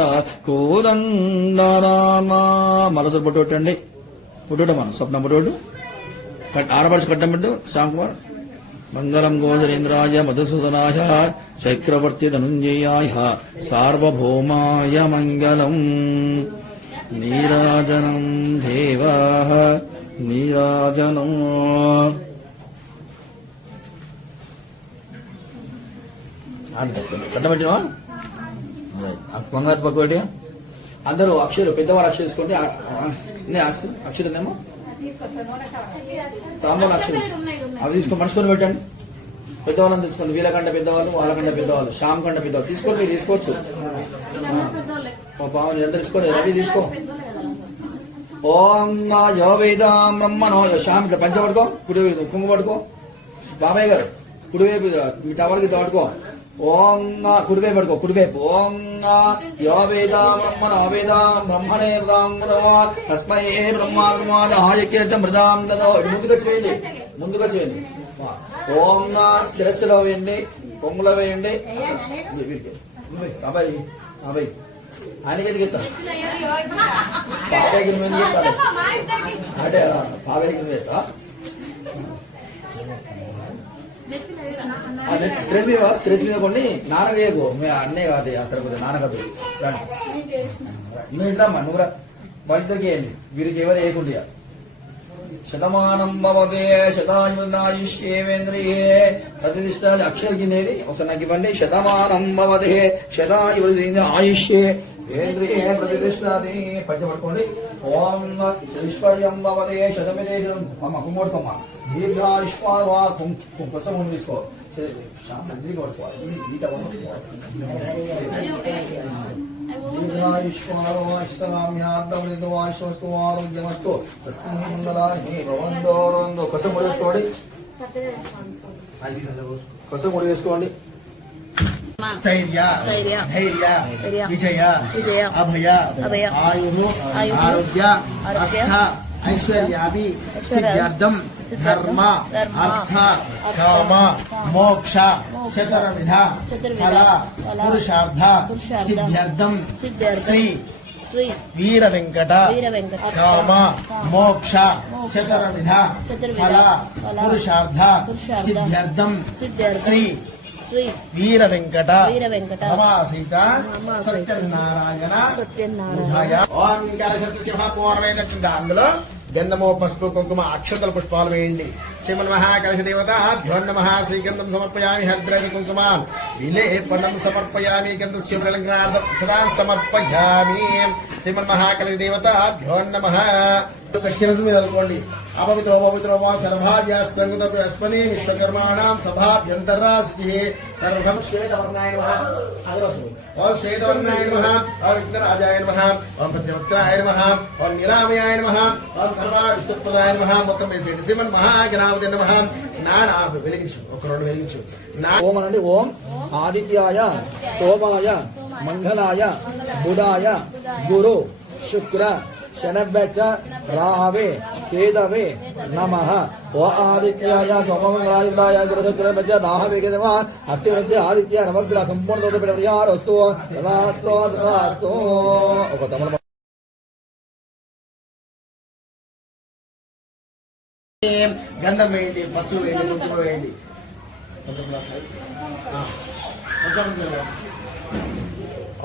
కోదండ రామ. మనసు పుట్టండి పుట్టుట మన స్వప్నం పుట్టు ఆడపడిచి కట్టం పెట్టు. శ్యామ్ కుమార్ మంగళం గోచరేంద్రాయ మధుసూదనాయ చక్రవర్తి ధనుంజయాయ సార్వభౌమాయ మంగళం. నీరాజనం దేవా నీరాజనం. కట్టబెట్టినా మంగళ పక్కటి అందరూ అక్షరు పెద్దవారు అక్షరు తీసుకోండి. అక్షరునేమో తాంబూల అక్షరం అవి తీసుకొని మనుషుకొని పెట్టండి. పెద్దవాళ్ళని తీసుకోండి. వీళ్ళకంటే పెద్దవాళ్ళు వాళ్ళకంటే పెద్దవాళ్ళు శ్యామ్ కంటే పెద్దవాళ్ళు తీసుకోండి. తీసుకోవచ్చు. పాపం ఎంత తీసుకోండి. రెడీ తీసుకో. ఓం యో వేదాం బ్రహ్మణో శ్యామ్ ఇట్లా పంచ పడుకో. కుడివైపు కుంగు పడుకో. బాబాయ్ గారు కుడివైపు మీ టవర్కి పడుకో. ఓం కుడివైపు పడుకో. కుడివైపు ఓం యో వేదాం బ్రహ్మణో వేదాం బ్రహ్మణే తస్మై బ్రహ్మాయ మృదాం దదో. ముందుగా చేయండి. ముందుగా చేయండి. ఓం శిరస్సులో వేయండి. కొంగులో వేయండి. బాబాయ్ బాబాయ్ ఆయనకి ఎందుకు ఎత్తారు? బాబాయ్కి నువ్వు ఎందుకు ఎత్తారు? అంటే బాబాయ్కి నువ్వు ఎత్తా స్ట్రెస్ మీద కొన్ని నాన్నగేయకు. మేము అన్నే కాబట్టి సరిపోతే నాన్నగదు. నువ్వు ఇంట్లమ్మా నువ్వురా వాళ్ళిద్దరికి వేయండి. వీరికి ఎవరు వేయకుండా. శతమానం భవతే శతాయుర్నాయుష్యేంద్రియే ప్రతిష్ట అక్షర గినేది ఒకసారి నాకు ఇవ్వండి. శతమానం భవతే శతాయుర్సేంద్ర ఆయుష్యే ఏంద్రియే ప్రతిష్టాది పంచబడుకోండి. ఓం ఐశ్వర్యం భవతే శతమిదే అమ్మ కుంగోడుకోమ్మ దీర్ఘాయుష్మార్వా కోసం తీసుకో. దీర్ఘాయుష్మారోస్తు ఆరోగ్యమస్తు సత్మంగళాని భవంతో కోసం వేసుకోండి. కోసం కూడా వేసుకోండి. స్థైర్య ధైర్య విజయ అభయ ఆయు ఆరోగ్య అస్థ ఐశ్వర్యాది సిద్ధ్యర్థం ధర్మ అర్థ కామ మోక్ష చతుర్విధ ఫల పురుషార్థ సిద్ధ్యర్థం శ్రీ వీర వెంకట కామ మోక్ష చతుర్విధ ఫల పురుషార్థ సిద్ధ్యర్థం శ్రీ వీర వెంకట నమాసీత సత్యనారాయణ ఓం కలశస్య పూర్వేదక్షిణ. అందులో గంధము పసుపు కుంకుమ అక్షతల పుష్పాలు వేయండి. శ్రీమన్మహాకలశ దేవతాభ్యో నమః. శ్రీగంధం సమర్పయామి హరిద్రైత కుంకుమాన్ విలేపనం సమర్పయామి గంధస్య ప్రలంఘనార్థం సదా సమర్పయామి. శ్రీమన్మహాకలశ దేవతాభ్యో నమః. శిరసు మీద అనుకోండి. అపవిత్రో పవిత్రో వా సర్వాజ్యాస్తంగుతపి అస్మని విశ్వకర్మాణం సభాభ్యంతరాశి సర్వం శ్వేతవర్ణాయ నమః. అగరసు ఓం శ్వేతవర్ణాయ నమః, ఓం విఘ్నరాజాయ నమః, ఓం పంచవక్త్రాయ నమః, ఓం నిరామయాయ నమః, ఓం సర్వావిష్ణుప్రదాయ నమః. మొత్తం వేసేయండి. శ్రీమన్ మహాగణాధిపతయే నమః. నానా వెలిగించు, ఒక రెండు వెలిగించు. ఓం అనండి. ఓం ఆదిత్యాయ సోమాయ మంగళాయ బుధాయ గురు శుక్ర శనబ్బెచ్చ రాహవే కేదవే నమః. ఓ ఆదిత్యాయ సోమమంగళాయ గురుశుక్రబెచ్చ రాహవే కేదవ అస్య వస్య ఆదిత్య నవగ్రహ సంపూర్ణ దోషపరిహారస్తు తదాస్తు తదాస్తు. ఒక తమల గంధం వేయండి, పసుపు వేయండి, కుంకుమ వేయండి.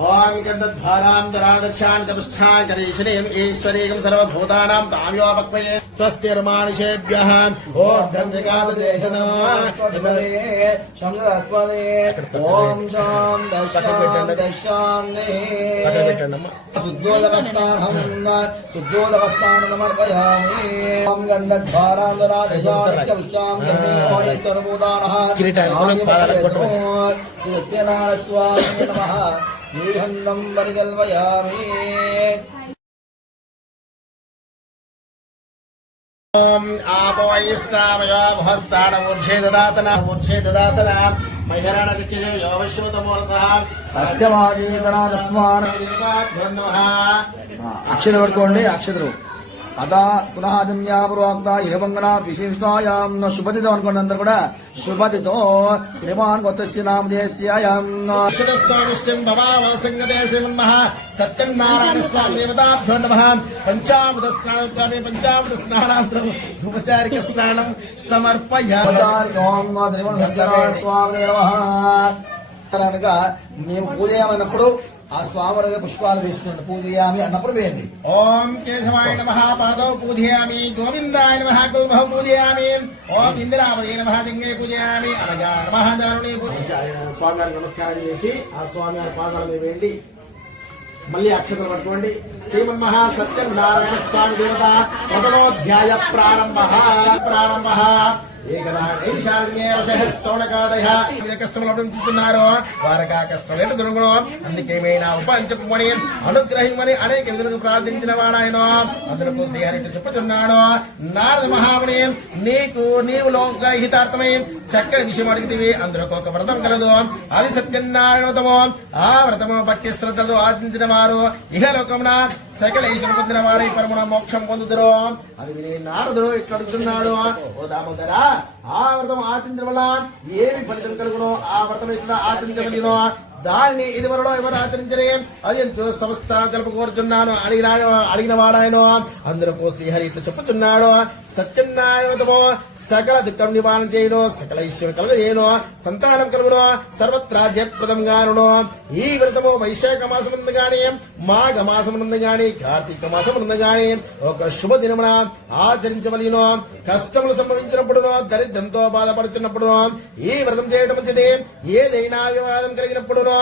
ఓం గంధద్వారాం దరాదర్శాన్ కపుష్ఠాన్ కరీశనేం ఈశ్వరేకం సర్వభూతానాం తామ్యోపక్వయే స్వస్తిర్మానుషేభ్యః ఓర్ధం జగాదదేశనః. ఓం శాం దశాందే శుద్ధోదకస్థానమర్పయామి. ఓం గంధద్వారాంధరాజయానిత్యపుష్టాం గంధేర్భూతానః సత్యనారాయణ స్వామి నమః. శ్రీగంధం పరికల్పయామి. ఓం ఆపవైష్టామయోభస్తానమూర్ఛే దదాతన మూర్ఛే దదాతన మహిరణగచ్చే యోవశ్వతమోరసః అస్య మాజీతనాదస్మాన్. అక్షర పట్టుకోండి. అక్షతలు అదా పునః అదమ్యాపురోక్త ఏవంగనా విశేషాయాం శుభతితో అనుకోండి. అందరు కూడా శుభతితో శ్రీమాన్ గోత్రస్య నామధేయస్యాయాం స్వామిష్టం భవావసంగతే శ్రీమన్మః సత్యనారాయణ స్వామి దేవతాభ్యో నమః. పంచామృత స్నానం పంచామృత స్నానాంతరం ఉపచారిక స్నానం సమర్పయామి. ఓం శ్రీమన్ సత్యనారాయణ స్వామి నమః అనగా మేము పూజ చేయమన్నప్పుడు ఆ స్వామి పుష్పాలు వేస్తుండే పూజయామి అన్నప్పుడు వేయండి. ఓం కేశవాయ నమః పాదౌ పూజయామి. గోవిందాయ నమః గురుభౌ పూజయామి. ఓం ఇందిరావదే నమః లింగే పూజయామి. అనగా నమః దారుణి స్వామి వారికి నమస్కారం చేసి ఆ స్వామి వారి పాదాల మీద వేయండి. మళ్ళీ అక్షతలు పట్టుకోండి. శ్రీమన్మహా సత్యనారాయణ స్వామి దేవత ప్రథమోధ్యాయ ప్రారంభ కష్టములు తీసుకున్నారో వారికి ఆ కష్టం ఏంటో దొరుకును. అందుకేమైనా ఉపంచమని అనుగ్రహించమని అనేక విధులకు ప్రార్థించిన వాడాయన అందుకు శ్రీహరి చెప్పుచున్నాడు. నారద మహాముని నీవు లోకహితార్థమై చక్కని విషయం అడిగితే అందులో ఒక వ్రతం కలదు. అది సత్యనారాయణ వ్రతము. ఆ వ్రతము భక్తి శ్రద్ధలు ఆచరించిన వారు ఇహలోకమున సకల ఈశ్వరు పొందిన వారి పరమున మోక్షం పొందుతారు. అది విని నారదుడు ఇక్కడ అడుగుతున్నాడు. ఓ దామోదరా, ఆ వ్రతం ఆచరించడం వల్ల ఏమి ఫలితం కలుగునో ఆ వ్రతం ఇక్కడ ఆచరించగలిగినో దానిని ఇదివరలో ఎవరు ఆచరించరే అది ఎంతో సంస్థానం కలుపుకోరుచున్నాను అడిగిన వాడాయన అందరూ శ్రీహరి ఇట్లు చెప్పుచున్నాడు. సత్యనారాయణ వ్రతము సకల దుఃఖం నివారణ చేయను, సకల ఈశ్వరు కలుగజేయను, సంతానం కలుగును, సర్వత్రా జయప్రదం గాను. ఈ వ్రతము వైశాఖ మాసముందు గాని మాఘ మాసముందు గాని కార్తీక మాసముందు గాని ఒక శుభదినమున ఆచరించవలను. కష్టములు సంభవించినప్పుడునో దరిద్రంతో బాధపడుతున్నప్పుడునో ఈ వ్రతం చేయడం మంచిది. ఏదైనా వివాదం కలిగినప్పుడునో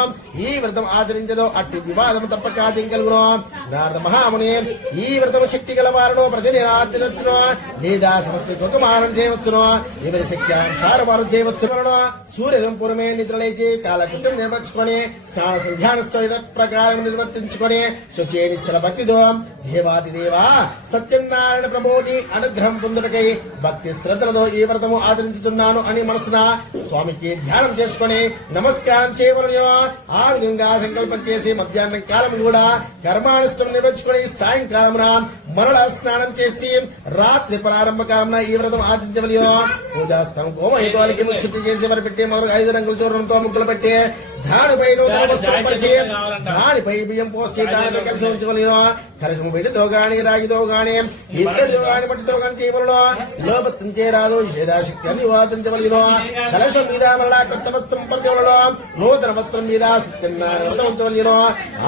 ఈ వ్రతం ఆచరించదో అట్టి వివాదం తప్పక ఆచరించగలుగును. నారద మహాముని ఈ వ్రతము శక్తి గల వారును ప్రతిదిన ఆచరించును లేదా సమస్యకు ఒక మానం చేయవచ్చును. ఎవరి శక్తి అనుసార వారు చేయవచ్చును. సూర్యోదయం పూర్వమే నిద్రలేచి కాలకృత్యం నిర్వర్తించుకొని స్నాన సంధ్యానుష్ఠాన ప్రకారం నిర్వర్తించుకొని శుచేనిచ్చల భక్తితో దేవాదిదేవ సత్యనారాయణ ప్రభుని అనుగ్రహం పొందుటకై భక్తి శ్రద్ధలతో ఈ వ్రతము ఆచరించుతున్నాను అని మనసున స్వామికి ధ్యానం చేసుకుని నమస్కారం చేయవలను. ఆ విధంగా సంకల్పం చేసి మధ్యాహ్నం కాలం కూడా కర్మానుష్ఠం నిర్వహించుకొని సాయంకాలమున మరల స్నానం చేసి రాత్రి ప్రారంభ కాలమున ఈ వ్రతం ఆచరించవలను. పూజాస్థం గోమహితాలకి శుద్ధి చేసి మరి పెట్టి మొదలు 5 రంగుల చూడంతో ముగ్గులు పెట్టి దానిపై దానిపై బియ్యం పోసి దానిపై కలిసి ఉంచవలను. కలశము వెడితో గాని రాగితో గాని ఇద్దరితో గాని మట్టితో గాని చేయవలను. లోపత్తం చేయరాదు యథాశక్తి అని వాదించవలను. కలశం మీద మరలా కొత్త వస్త్రం పరిచవలను. నూతన వస్త్రం మీద సత్యనారాయణ వ్రతం ఉంచవలను.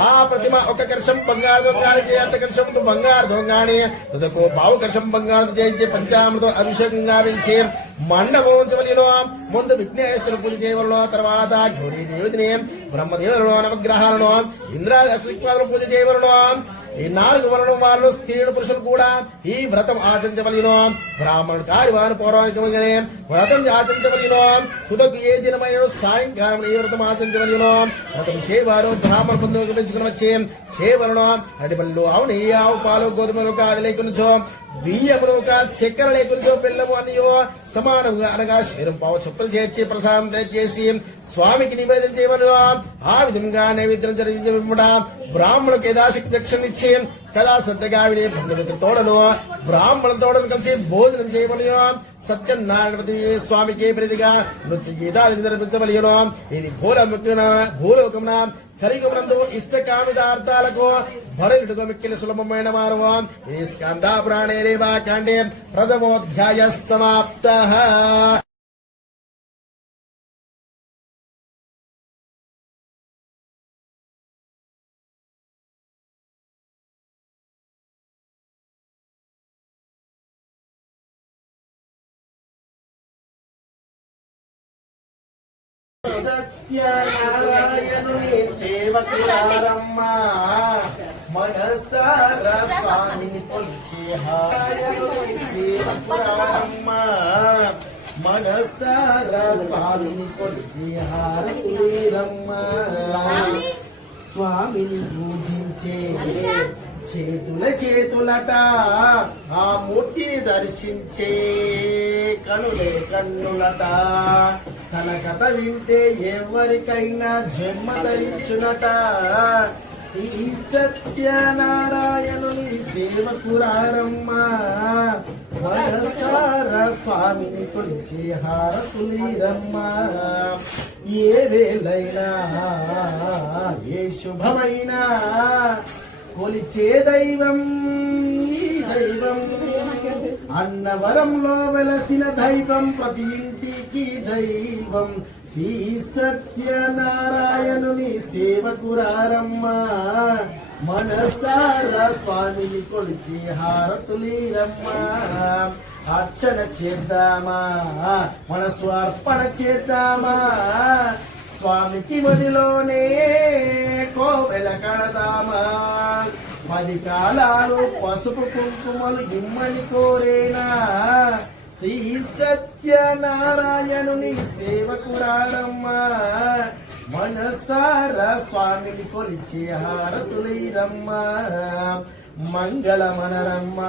ఆ ప్రతిమ ఒక కర్షం బంగారు గాని చేత కర్షం బంగారు గాని తుదకు పావు కర్షం బంగారు చేయించి పంచామృతం అభిషేకంగా వేసి మండపం ఉంచవలను. ముందు విఘ్నేశ్వర పూజ చేయవలను. తర్వాత గౌరీ దేవతిని బ్రహ్మదేవులను నవగ్రహాలను ఇంద్రాది అశ్విక్వాలను పూజ చేయవలను. ఈ 4 వర్ణం వాళ్ళు స్త్రీలు పురుషులు కూడా ఈ వ్రతం ఆచరించవలెను. బ్రాహ్మణుడు కార్యవారు పౌరాణికముగానే వ్రతం ఆచరించవలెను. తుదకు ఏ దినమైన సాయంకాలం ఈ వ్రతం ఆచరించవలెను. వ్రతం చేవారు బ్రాహ్మణ బంధువులు గురించుకుని వచ్చే చేవలను అడిపల్లు ఆవు నెయ్యి ఆవు పాలు గోధుమలు కాదు లేకునిచో బియ్యమును చక్కెర లేకునిచో బెల్లము అనియో సమానంగా అనగా శరీరం పావు చొప్పులు చేర్చి ప్రసాదం చేసి స్వామికి నివేదన చేయమను. ఆ విధంగా నైవేద్యం జరిగించబడ బ్రాహ్మణులకు యథాశక్తి దక్షిణ ఇచ్చి కదా శ్రద్ధగా వినే బంధుమిత్ర తోడను బ్రాహ్మణ తోడను కలిసి భోజనం చేయమను. సత్యనారాయణపతి స్వామికి ప్రీతిగా నృత్య గీతాలు నిర్మించవలయను. ఇది భూలోకమున కలియుగమునందు ఇష్టకామిదార్థాలకు బలుడుగా మిక్కిలి సులభమైన మార్గం. ఈ స్కంద పురాణే రేవాకాండే ప్రథమోధ్యాయ సమాప్త. సత్యనారాయణుని సేవకులారమ్మ మనసార స్వామిని కొలిచే హారతుని సేవకులారమ్మ మనసార స్వామిని కొలిచే హారతులేరమ్మ. స్వామిని పూజించే చేతులట ఆ మూర్తిని దర్శించే కనులే కన్నులట. తన కథ వింటే ఎవరికైనా జన్మ ధరించునట. శ్రీ సత్యనారాయణుని సేవకులారమ్మ మనసార స్వామిని కొలిచే హారతులీరమ్మ. ఏ వేళైనా ఏ శుభమైనా కొలిచే దైవం ఈ దైవం. అన్నవరంలో వెలసిన దైవం ప్రతి ఇంటికి దైవం. శ్రీ సత్యనారాయణుని సేవకురారమ్మ మనసార స్వామిని కొలిచి హారతులీరమ్మ. అర్చన చేద్దామా మనసు అర్పణ చేద్దామా స్వామికి మదిలోనే కోవెల కడదామా. 10 కాలాలు పసుపు కుంకుమలు ఇమ్మని కోరేనా. శ్రీ సత్యనారాయణుని సేవకురారమ్మ మనసార స్వామిని కొలిచి హారతులీరమ్మ. మంగళమనరమ్మ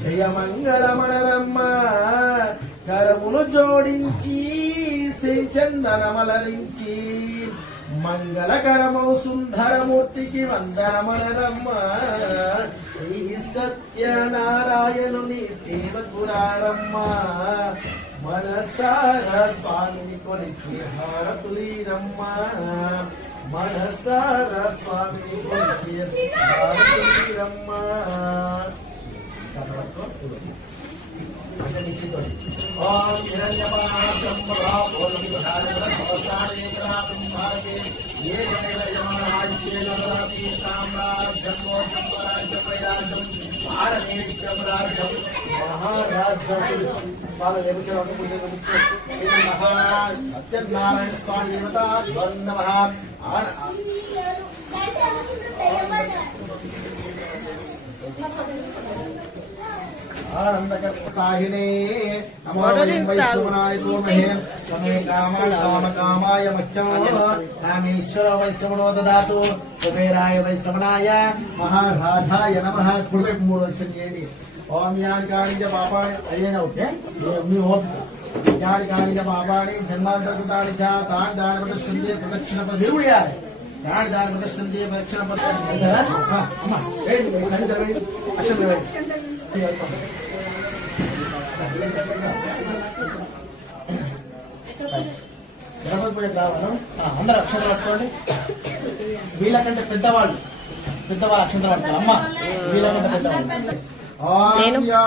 జయమంగళమనరమ్మ. కరములు జోడించి శ్రీచందనమలరించి మంగళకరమౌ సుందరమూర్తికి వందనమనరమ్మ. శ్రీ సత్యనారాయణుని సేవకురారమ్మ మనసార స్వామిని కొలిచి హారతులీరమ్మ. మనసార స్వామిని కొలిచి హారతులీరమ్మ. ఓం హిరణ్యపాశం సత్యనారాయణ స్వామి దేవత ఆనందకర్సాహినే కామాయ మఖ్యం కామేశ్వర వైశ్రవణో దదాతు. కుబేరాయ వైశ్రవణాయ మహారాధాయ నమః. కుడి 3 వచ్చి చేయండి. ఓం యానికాణి పాపాణి అయ్యేనా ఓకే మీ ఓపిక. యానికాణి పాపాణి జన్మాంతర్గతాని చ తాని దాని ప్రదర్శించే ప్రదక్షిణ పదివుడియాలి. దాని దాని ప్రదర్శించే ప్రదక్షిణ పద్ధతి అమ్మా వేయండి సన్నిధి వేయండి అక్షరం వేయండి. గణపతి పూజకు రావడం అందరూ అక్షంతలు పట్టుకోండి. వీళ్ళకంటే పెద్దవాళ్ళు అక్షంతలు పట్టుకోవాలి. అమ్మ వీళ్ళకంటే పెద్దవాళ్ళు.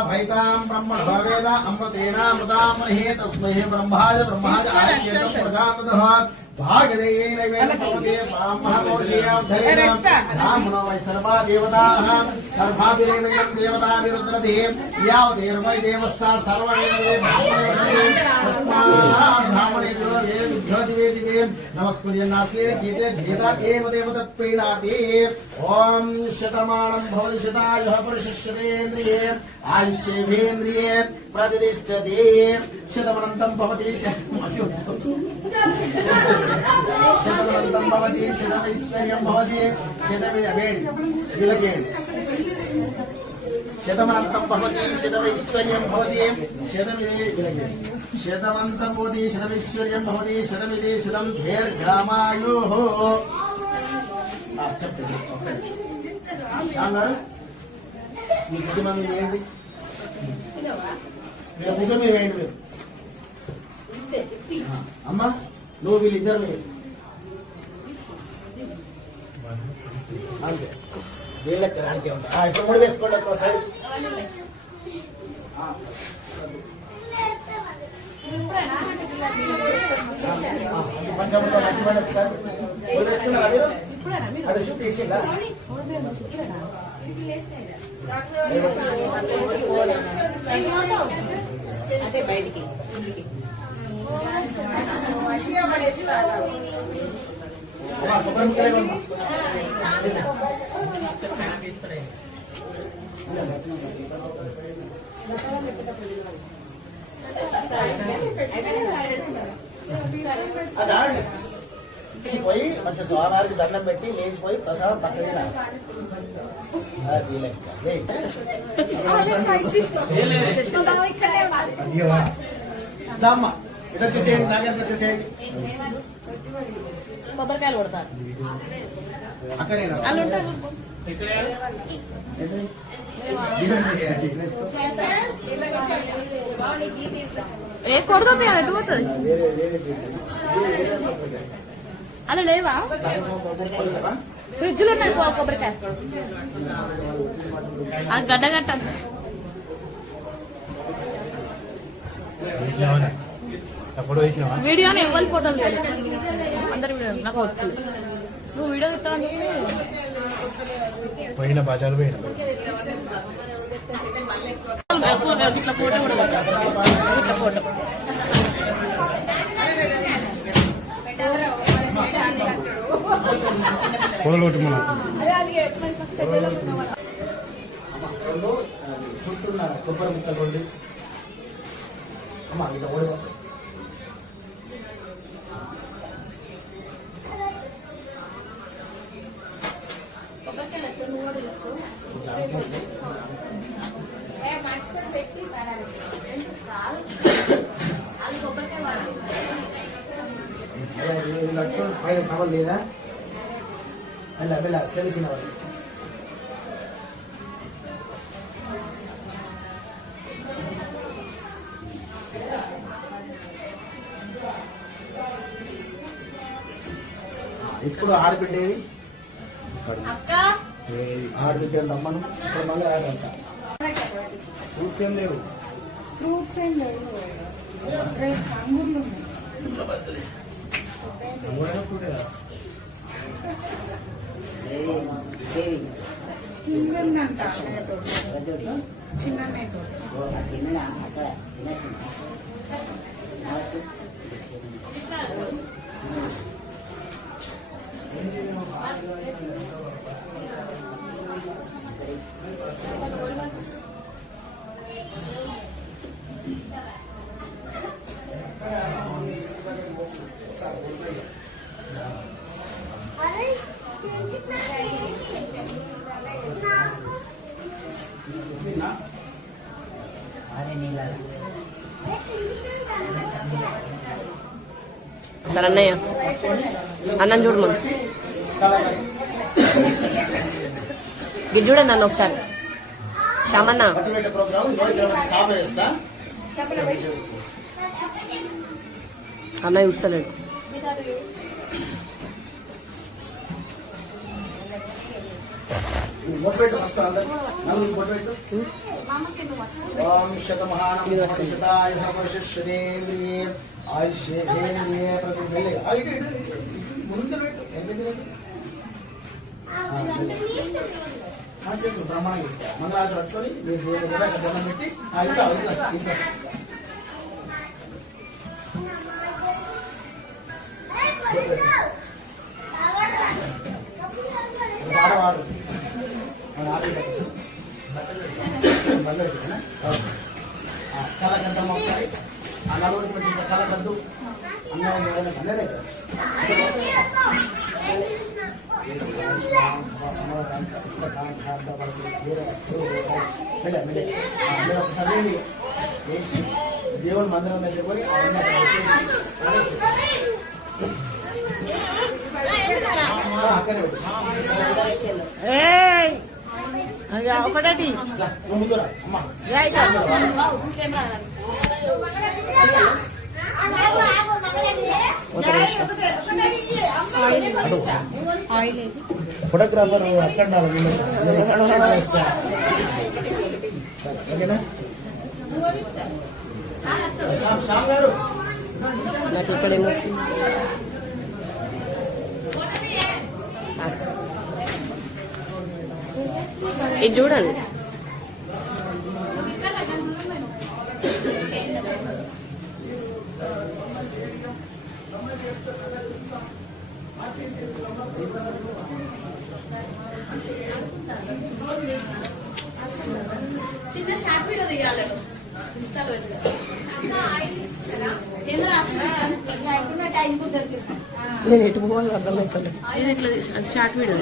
భైతాం బ్రహ్మ భవేద అమృతేనామృతామహే తస్మై బ్రహ్మాయ ఆర్యేతం ప్రజాపతః भागदेयेन भवते महाकोशेयावधरेण ब्राह्मणो वै सर्वा देवताः सर्वाभिरेवं देवताभिरुद्रते यावदेर्वै देवस्था सर्वदेवते ब्राह्मणेभ्यो दिवे नमस्कुर्यन्नास्ते गीते भेदा एव देवतत्प्रीणाति ॐ शतमानं भवति शतायुः पुरुषस्यतेन्द्रिये आयुष्येभेन्द्रिये प्रतिष्ठते शतमनन्तं भवति शतमनन्तं भवति शतमैश्वर्यं भवति शतमनन्तं भवति शतमैश्वर्यं भवति शतमन्तं भवति शतमैश्वर्यं भवति शतमिति शतं दीर्घामायुः అమ్మా నువ్వు వీళ్ళిద్దరు అంతే వీళ్ళకి దానికే ఉంటా ఇప్పుడు కూడా వేసుకోండి ఒకసారి పంచంలో ఒకసారి వేసుకున్నారా మీరు అదే షూట్ చేసిందా అదే బయటికి పోయి మంచి స్వామివారికి దండం పెట్టి లేచిపోయి ప్రసాదం పక్కన అమ్మ ఇట్లా వచ్చేసేయండి నాగంత వచ్చేసేయండి కొబ్బరికాయలు కొడతారు అక్కడేనా ఏ కొడుతుంది అటు పోతుంది అలా లేవా ఫ్రిడ్జ్ లో ఉన్నాయి కొబ్బరికాయ ఆ గడ్డ కట్టచ్చు వీడియోని ఎవరి ఫోటోలు లేదు అందరి వీడియో నాకు వచ్చు నువ్వు వీడియో ఇస్తావని పోయిన బజారు పోయిన ఇట్లా ఫోటో కూడా ఇట్లా ఫోటో పొగలొట్టు మన చుట్టూ కొబ్బరి ముక్కలు కొండి అమ్మా ఇట్లా ఓడి పైన కవర్ లేదా అలా వెళ్ళ సెల్ఫీ వాళ్ళు ఇప్పుడు ఆడబిడ్డేది ఆడబిడ్డ అమ్మను ఇప్పుడు మళ్ళీ ఆడంట ఫ్రూట్స్ ఏం లేవు సరే అన్నయ్య అన్నం చూడు మనం ఇది చూడండి నన్ను ఒకసారి శ్యామన్న అన్నయ్య చూస్తలేడు ఓం శతమానం శతాయుః వర్షశ్రేంద్రియే ఆయుష్యేంద్రియే ప్రతిభే ముందు పెట్టు చేసు బ్రహ్మాండం చేసుకో మంగళారతి పట్టుకొని మీరు దండం పెట్టి ఇంకా ఆడవాడు కళకంటమ్మ ఒకసారి ఆ నలుగురికి మంచి కళకద్దు అన్నదే ఒకసారి వేసి దేవుని మందిరం దగ్గర పోయి అక్కడే ఒకటి ముందురా అమ్మ ఫోటోగ్రాఫర్ అక్కడ ఓకేనా శ్యామ్ గారు నాకు ఇక్కడేమో ఇది చూడండి. చిన్న షార్ట్ వీడియో తీయాలి ఇన్స్టాలో నేను ఎటు పోవాలి అర్థమవుతుంది. Short video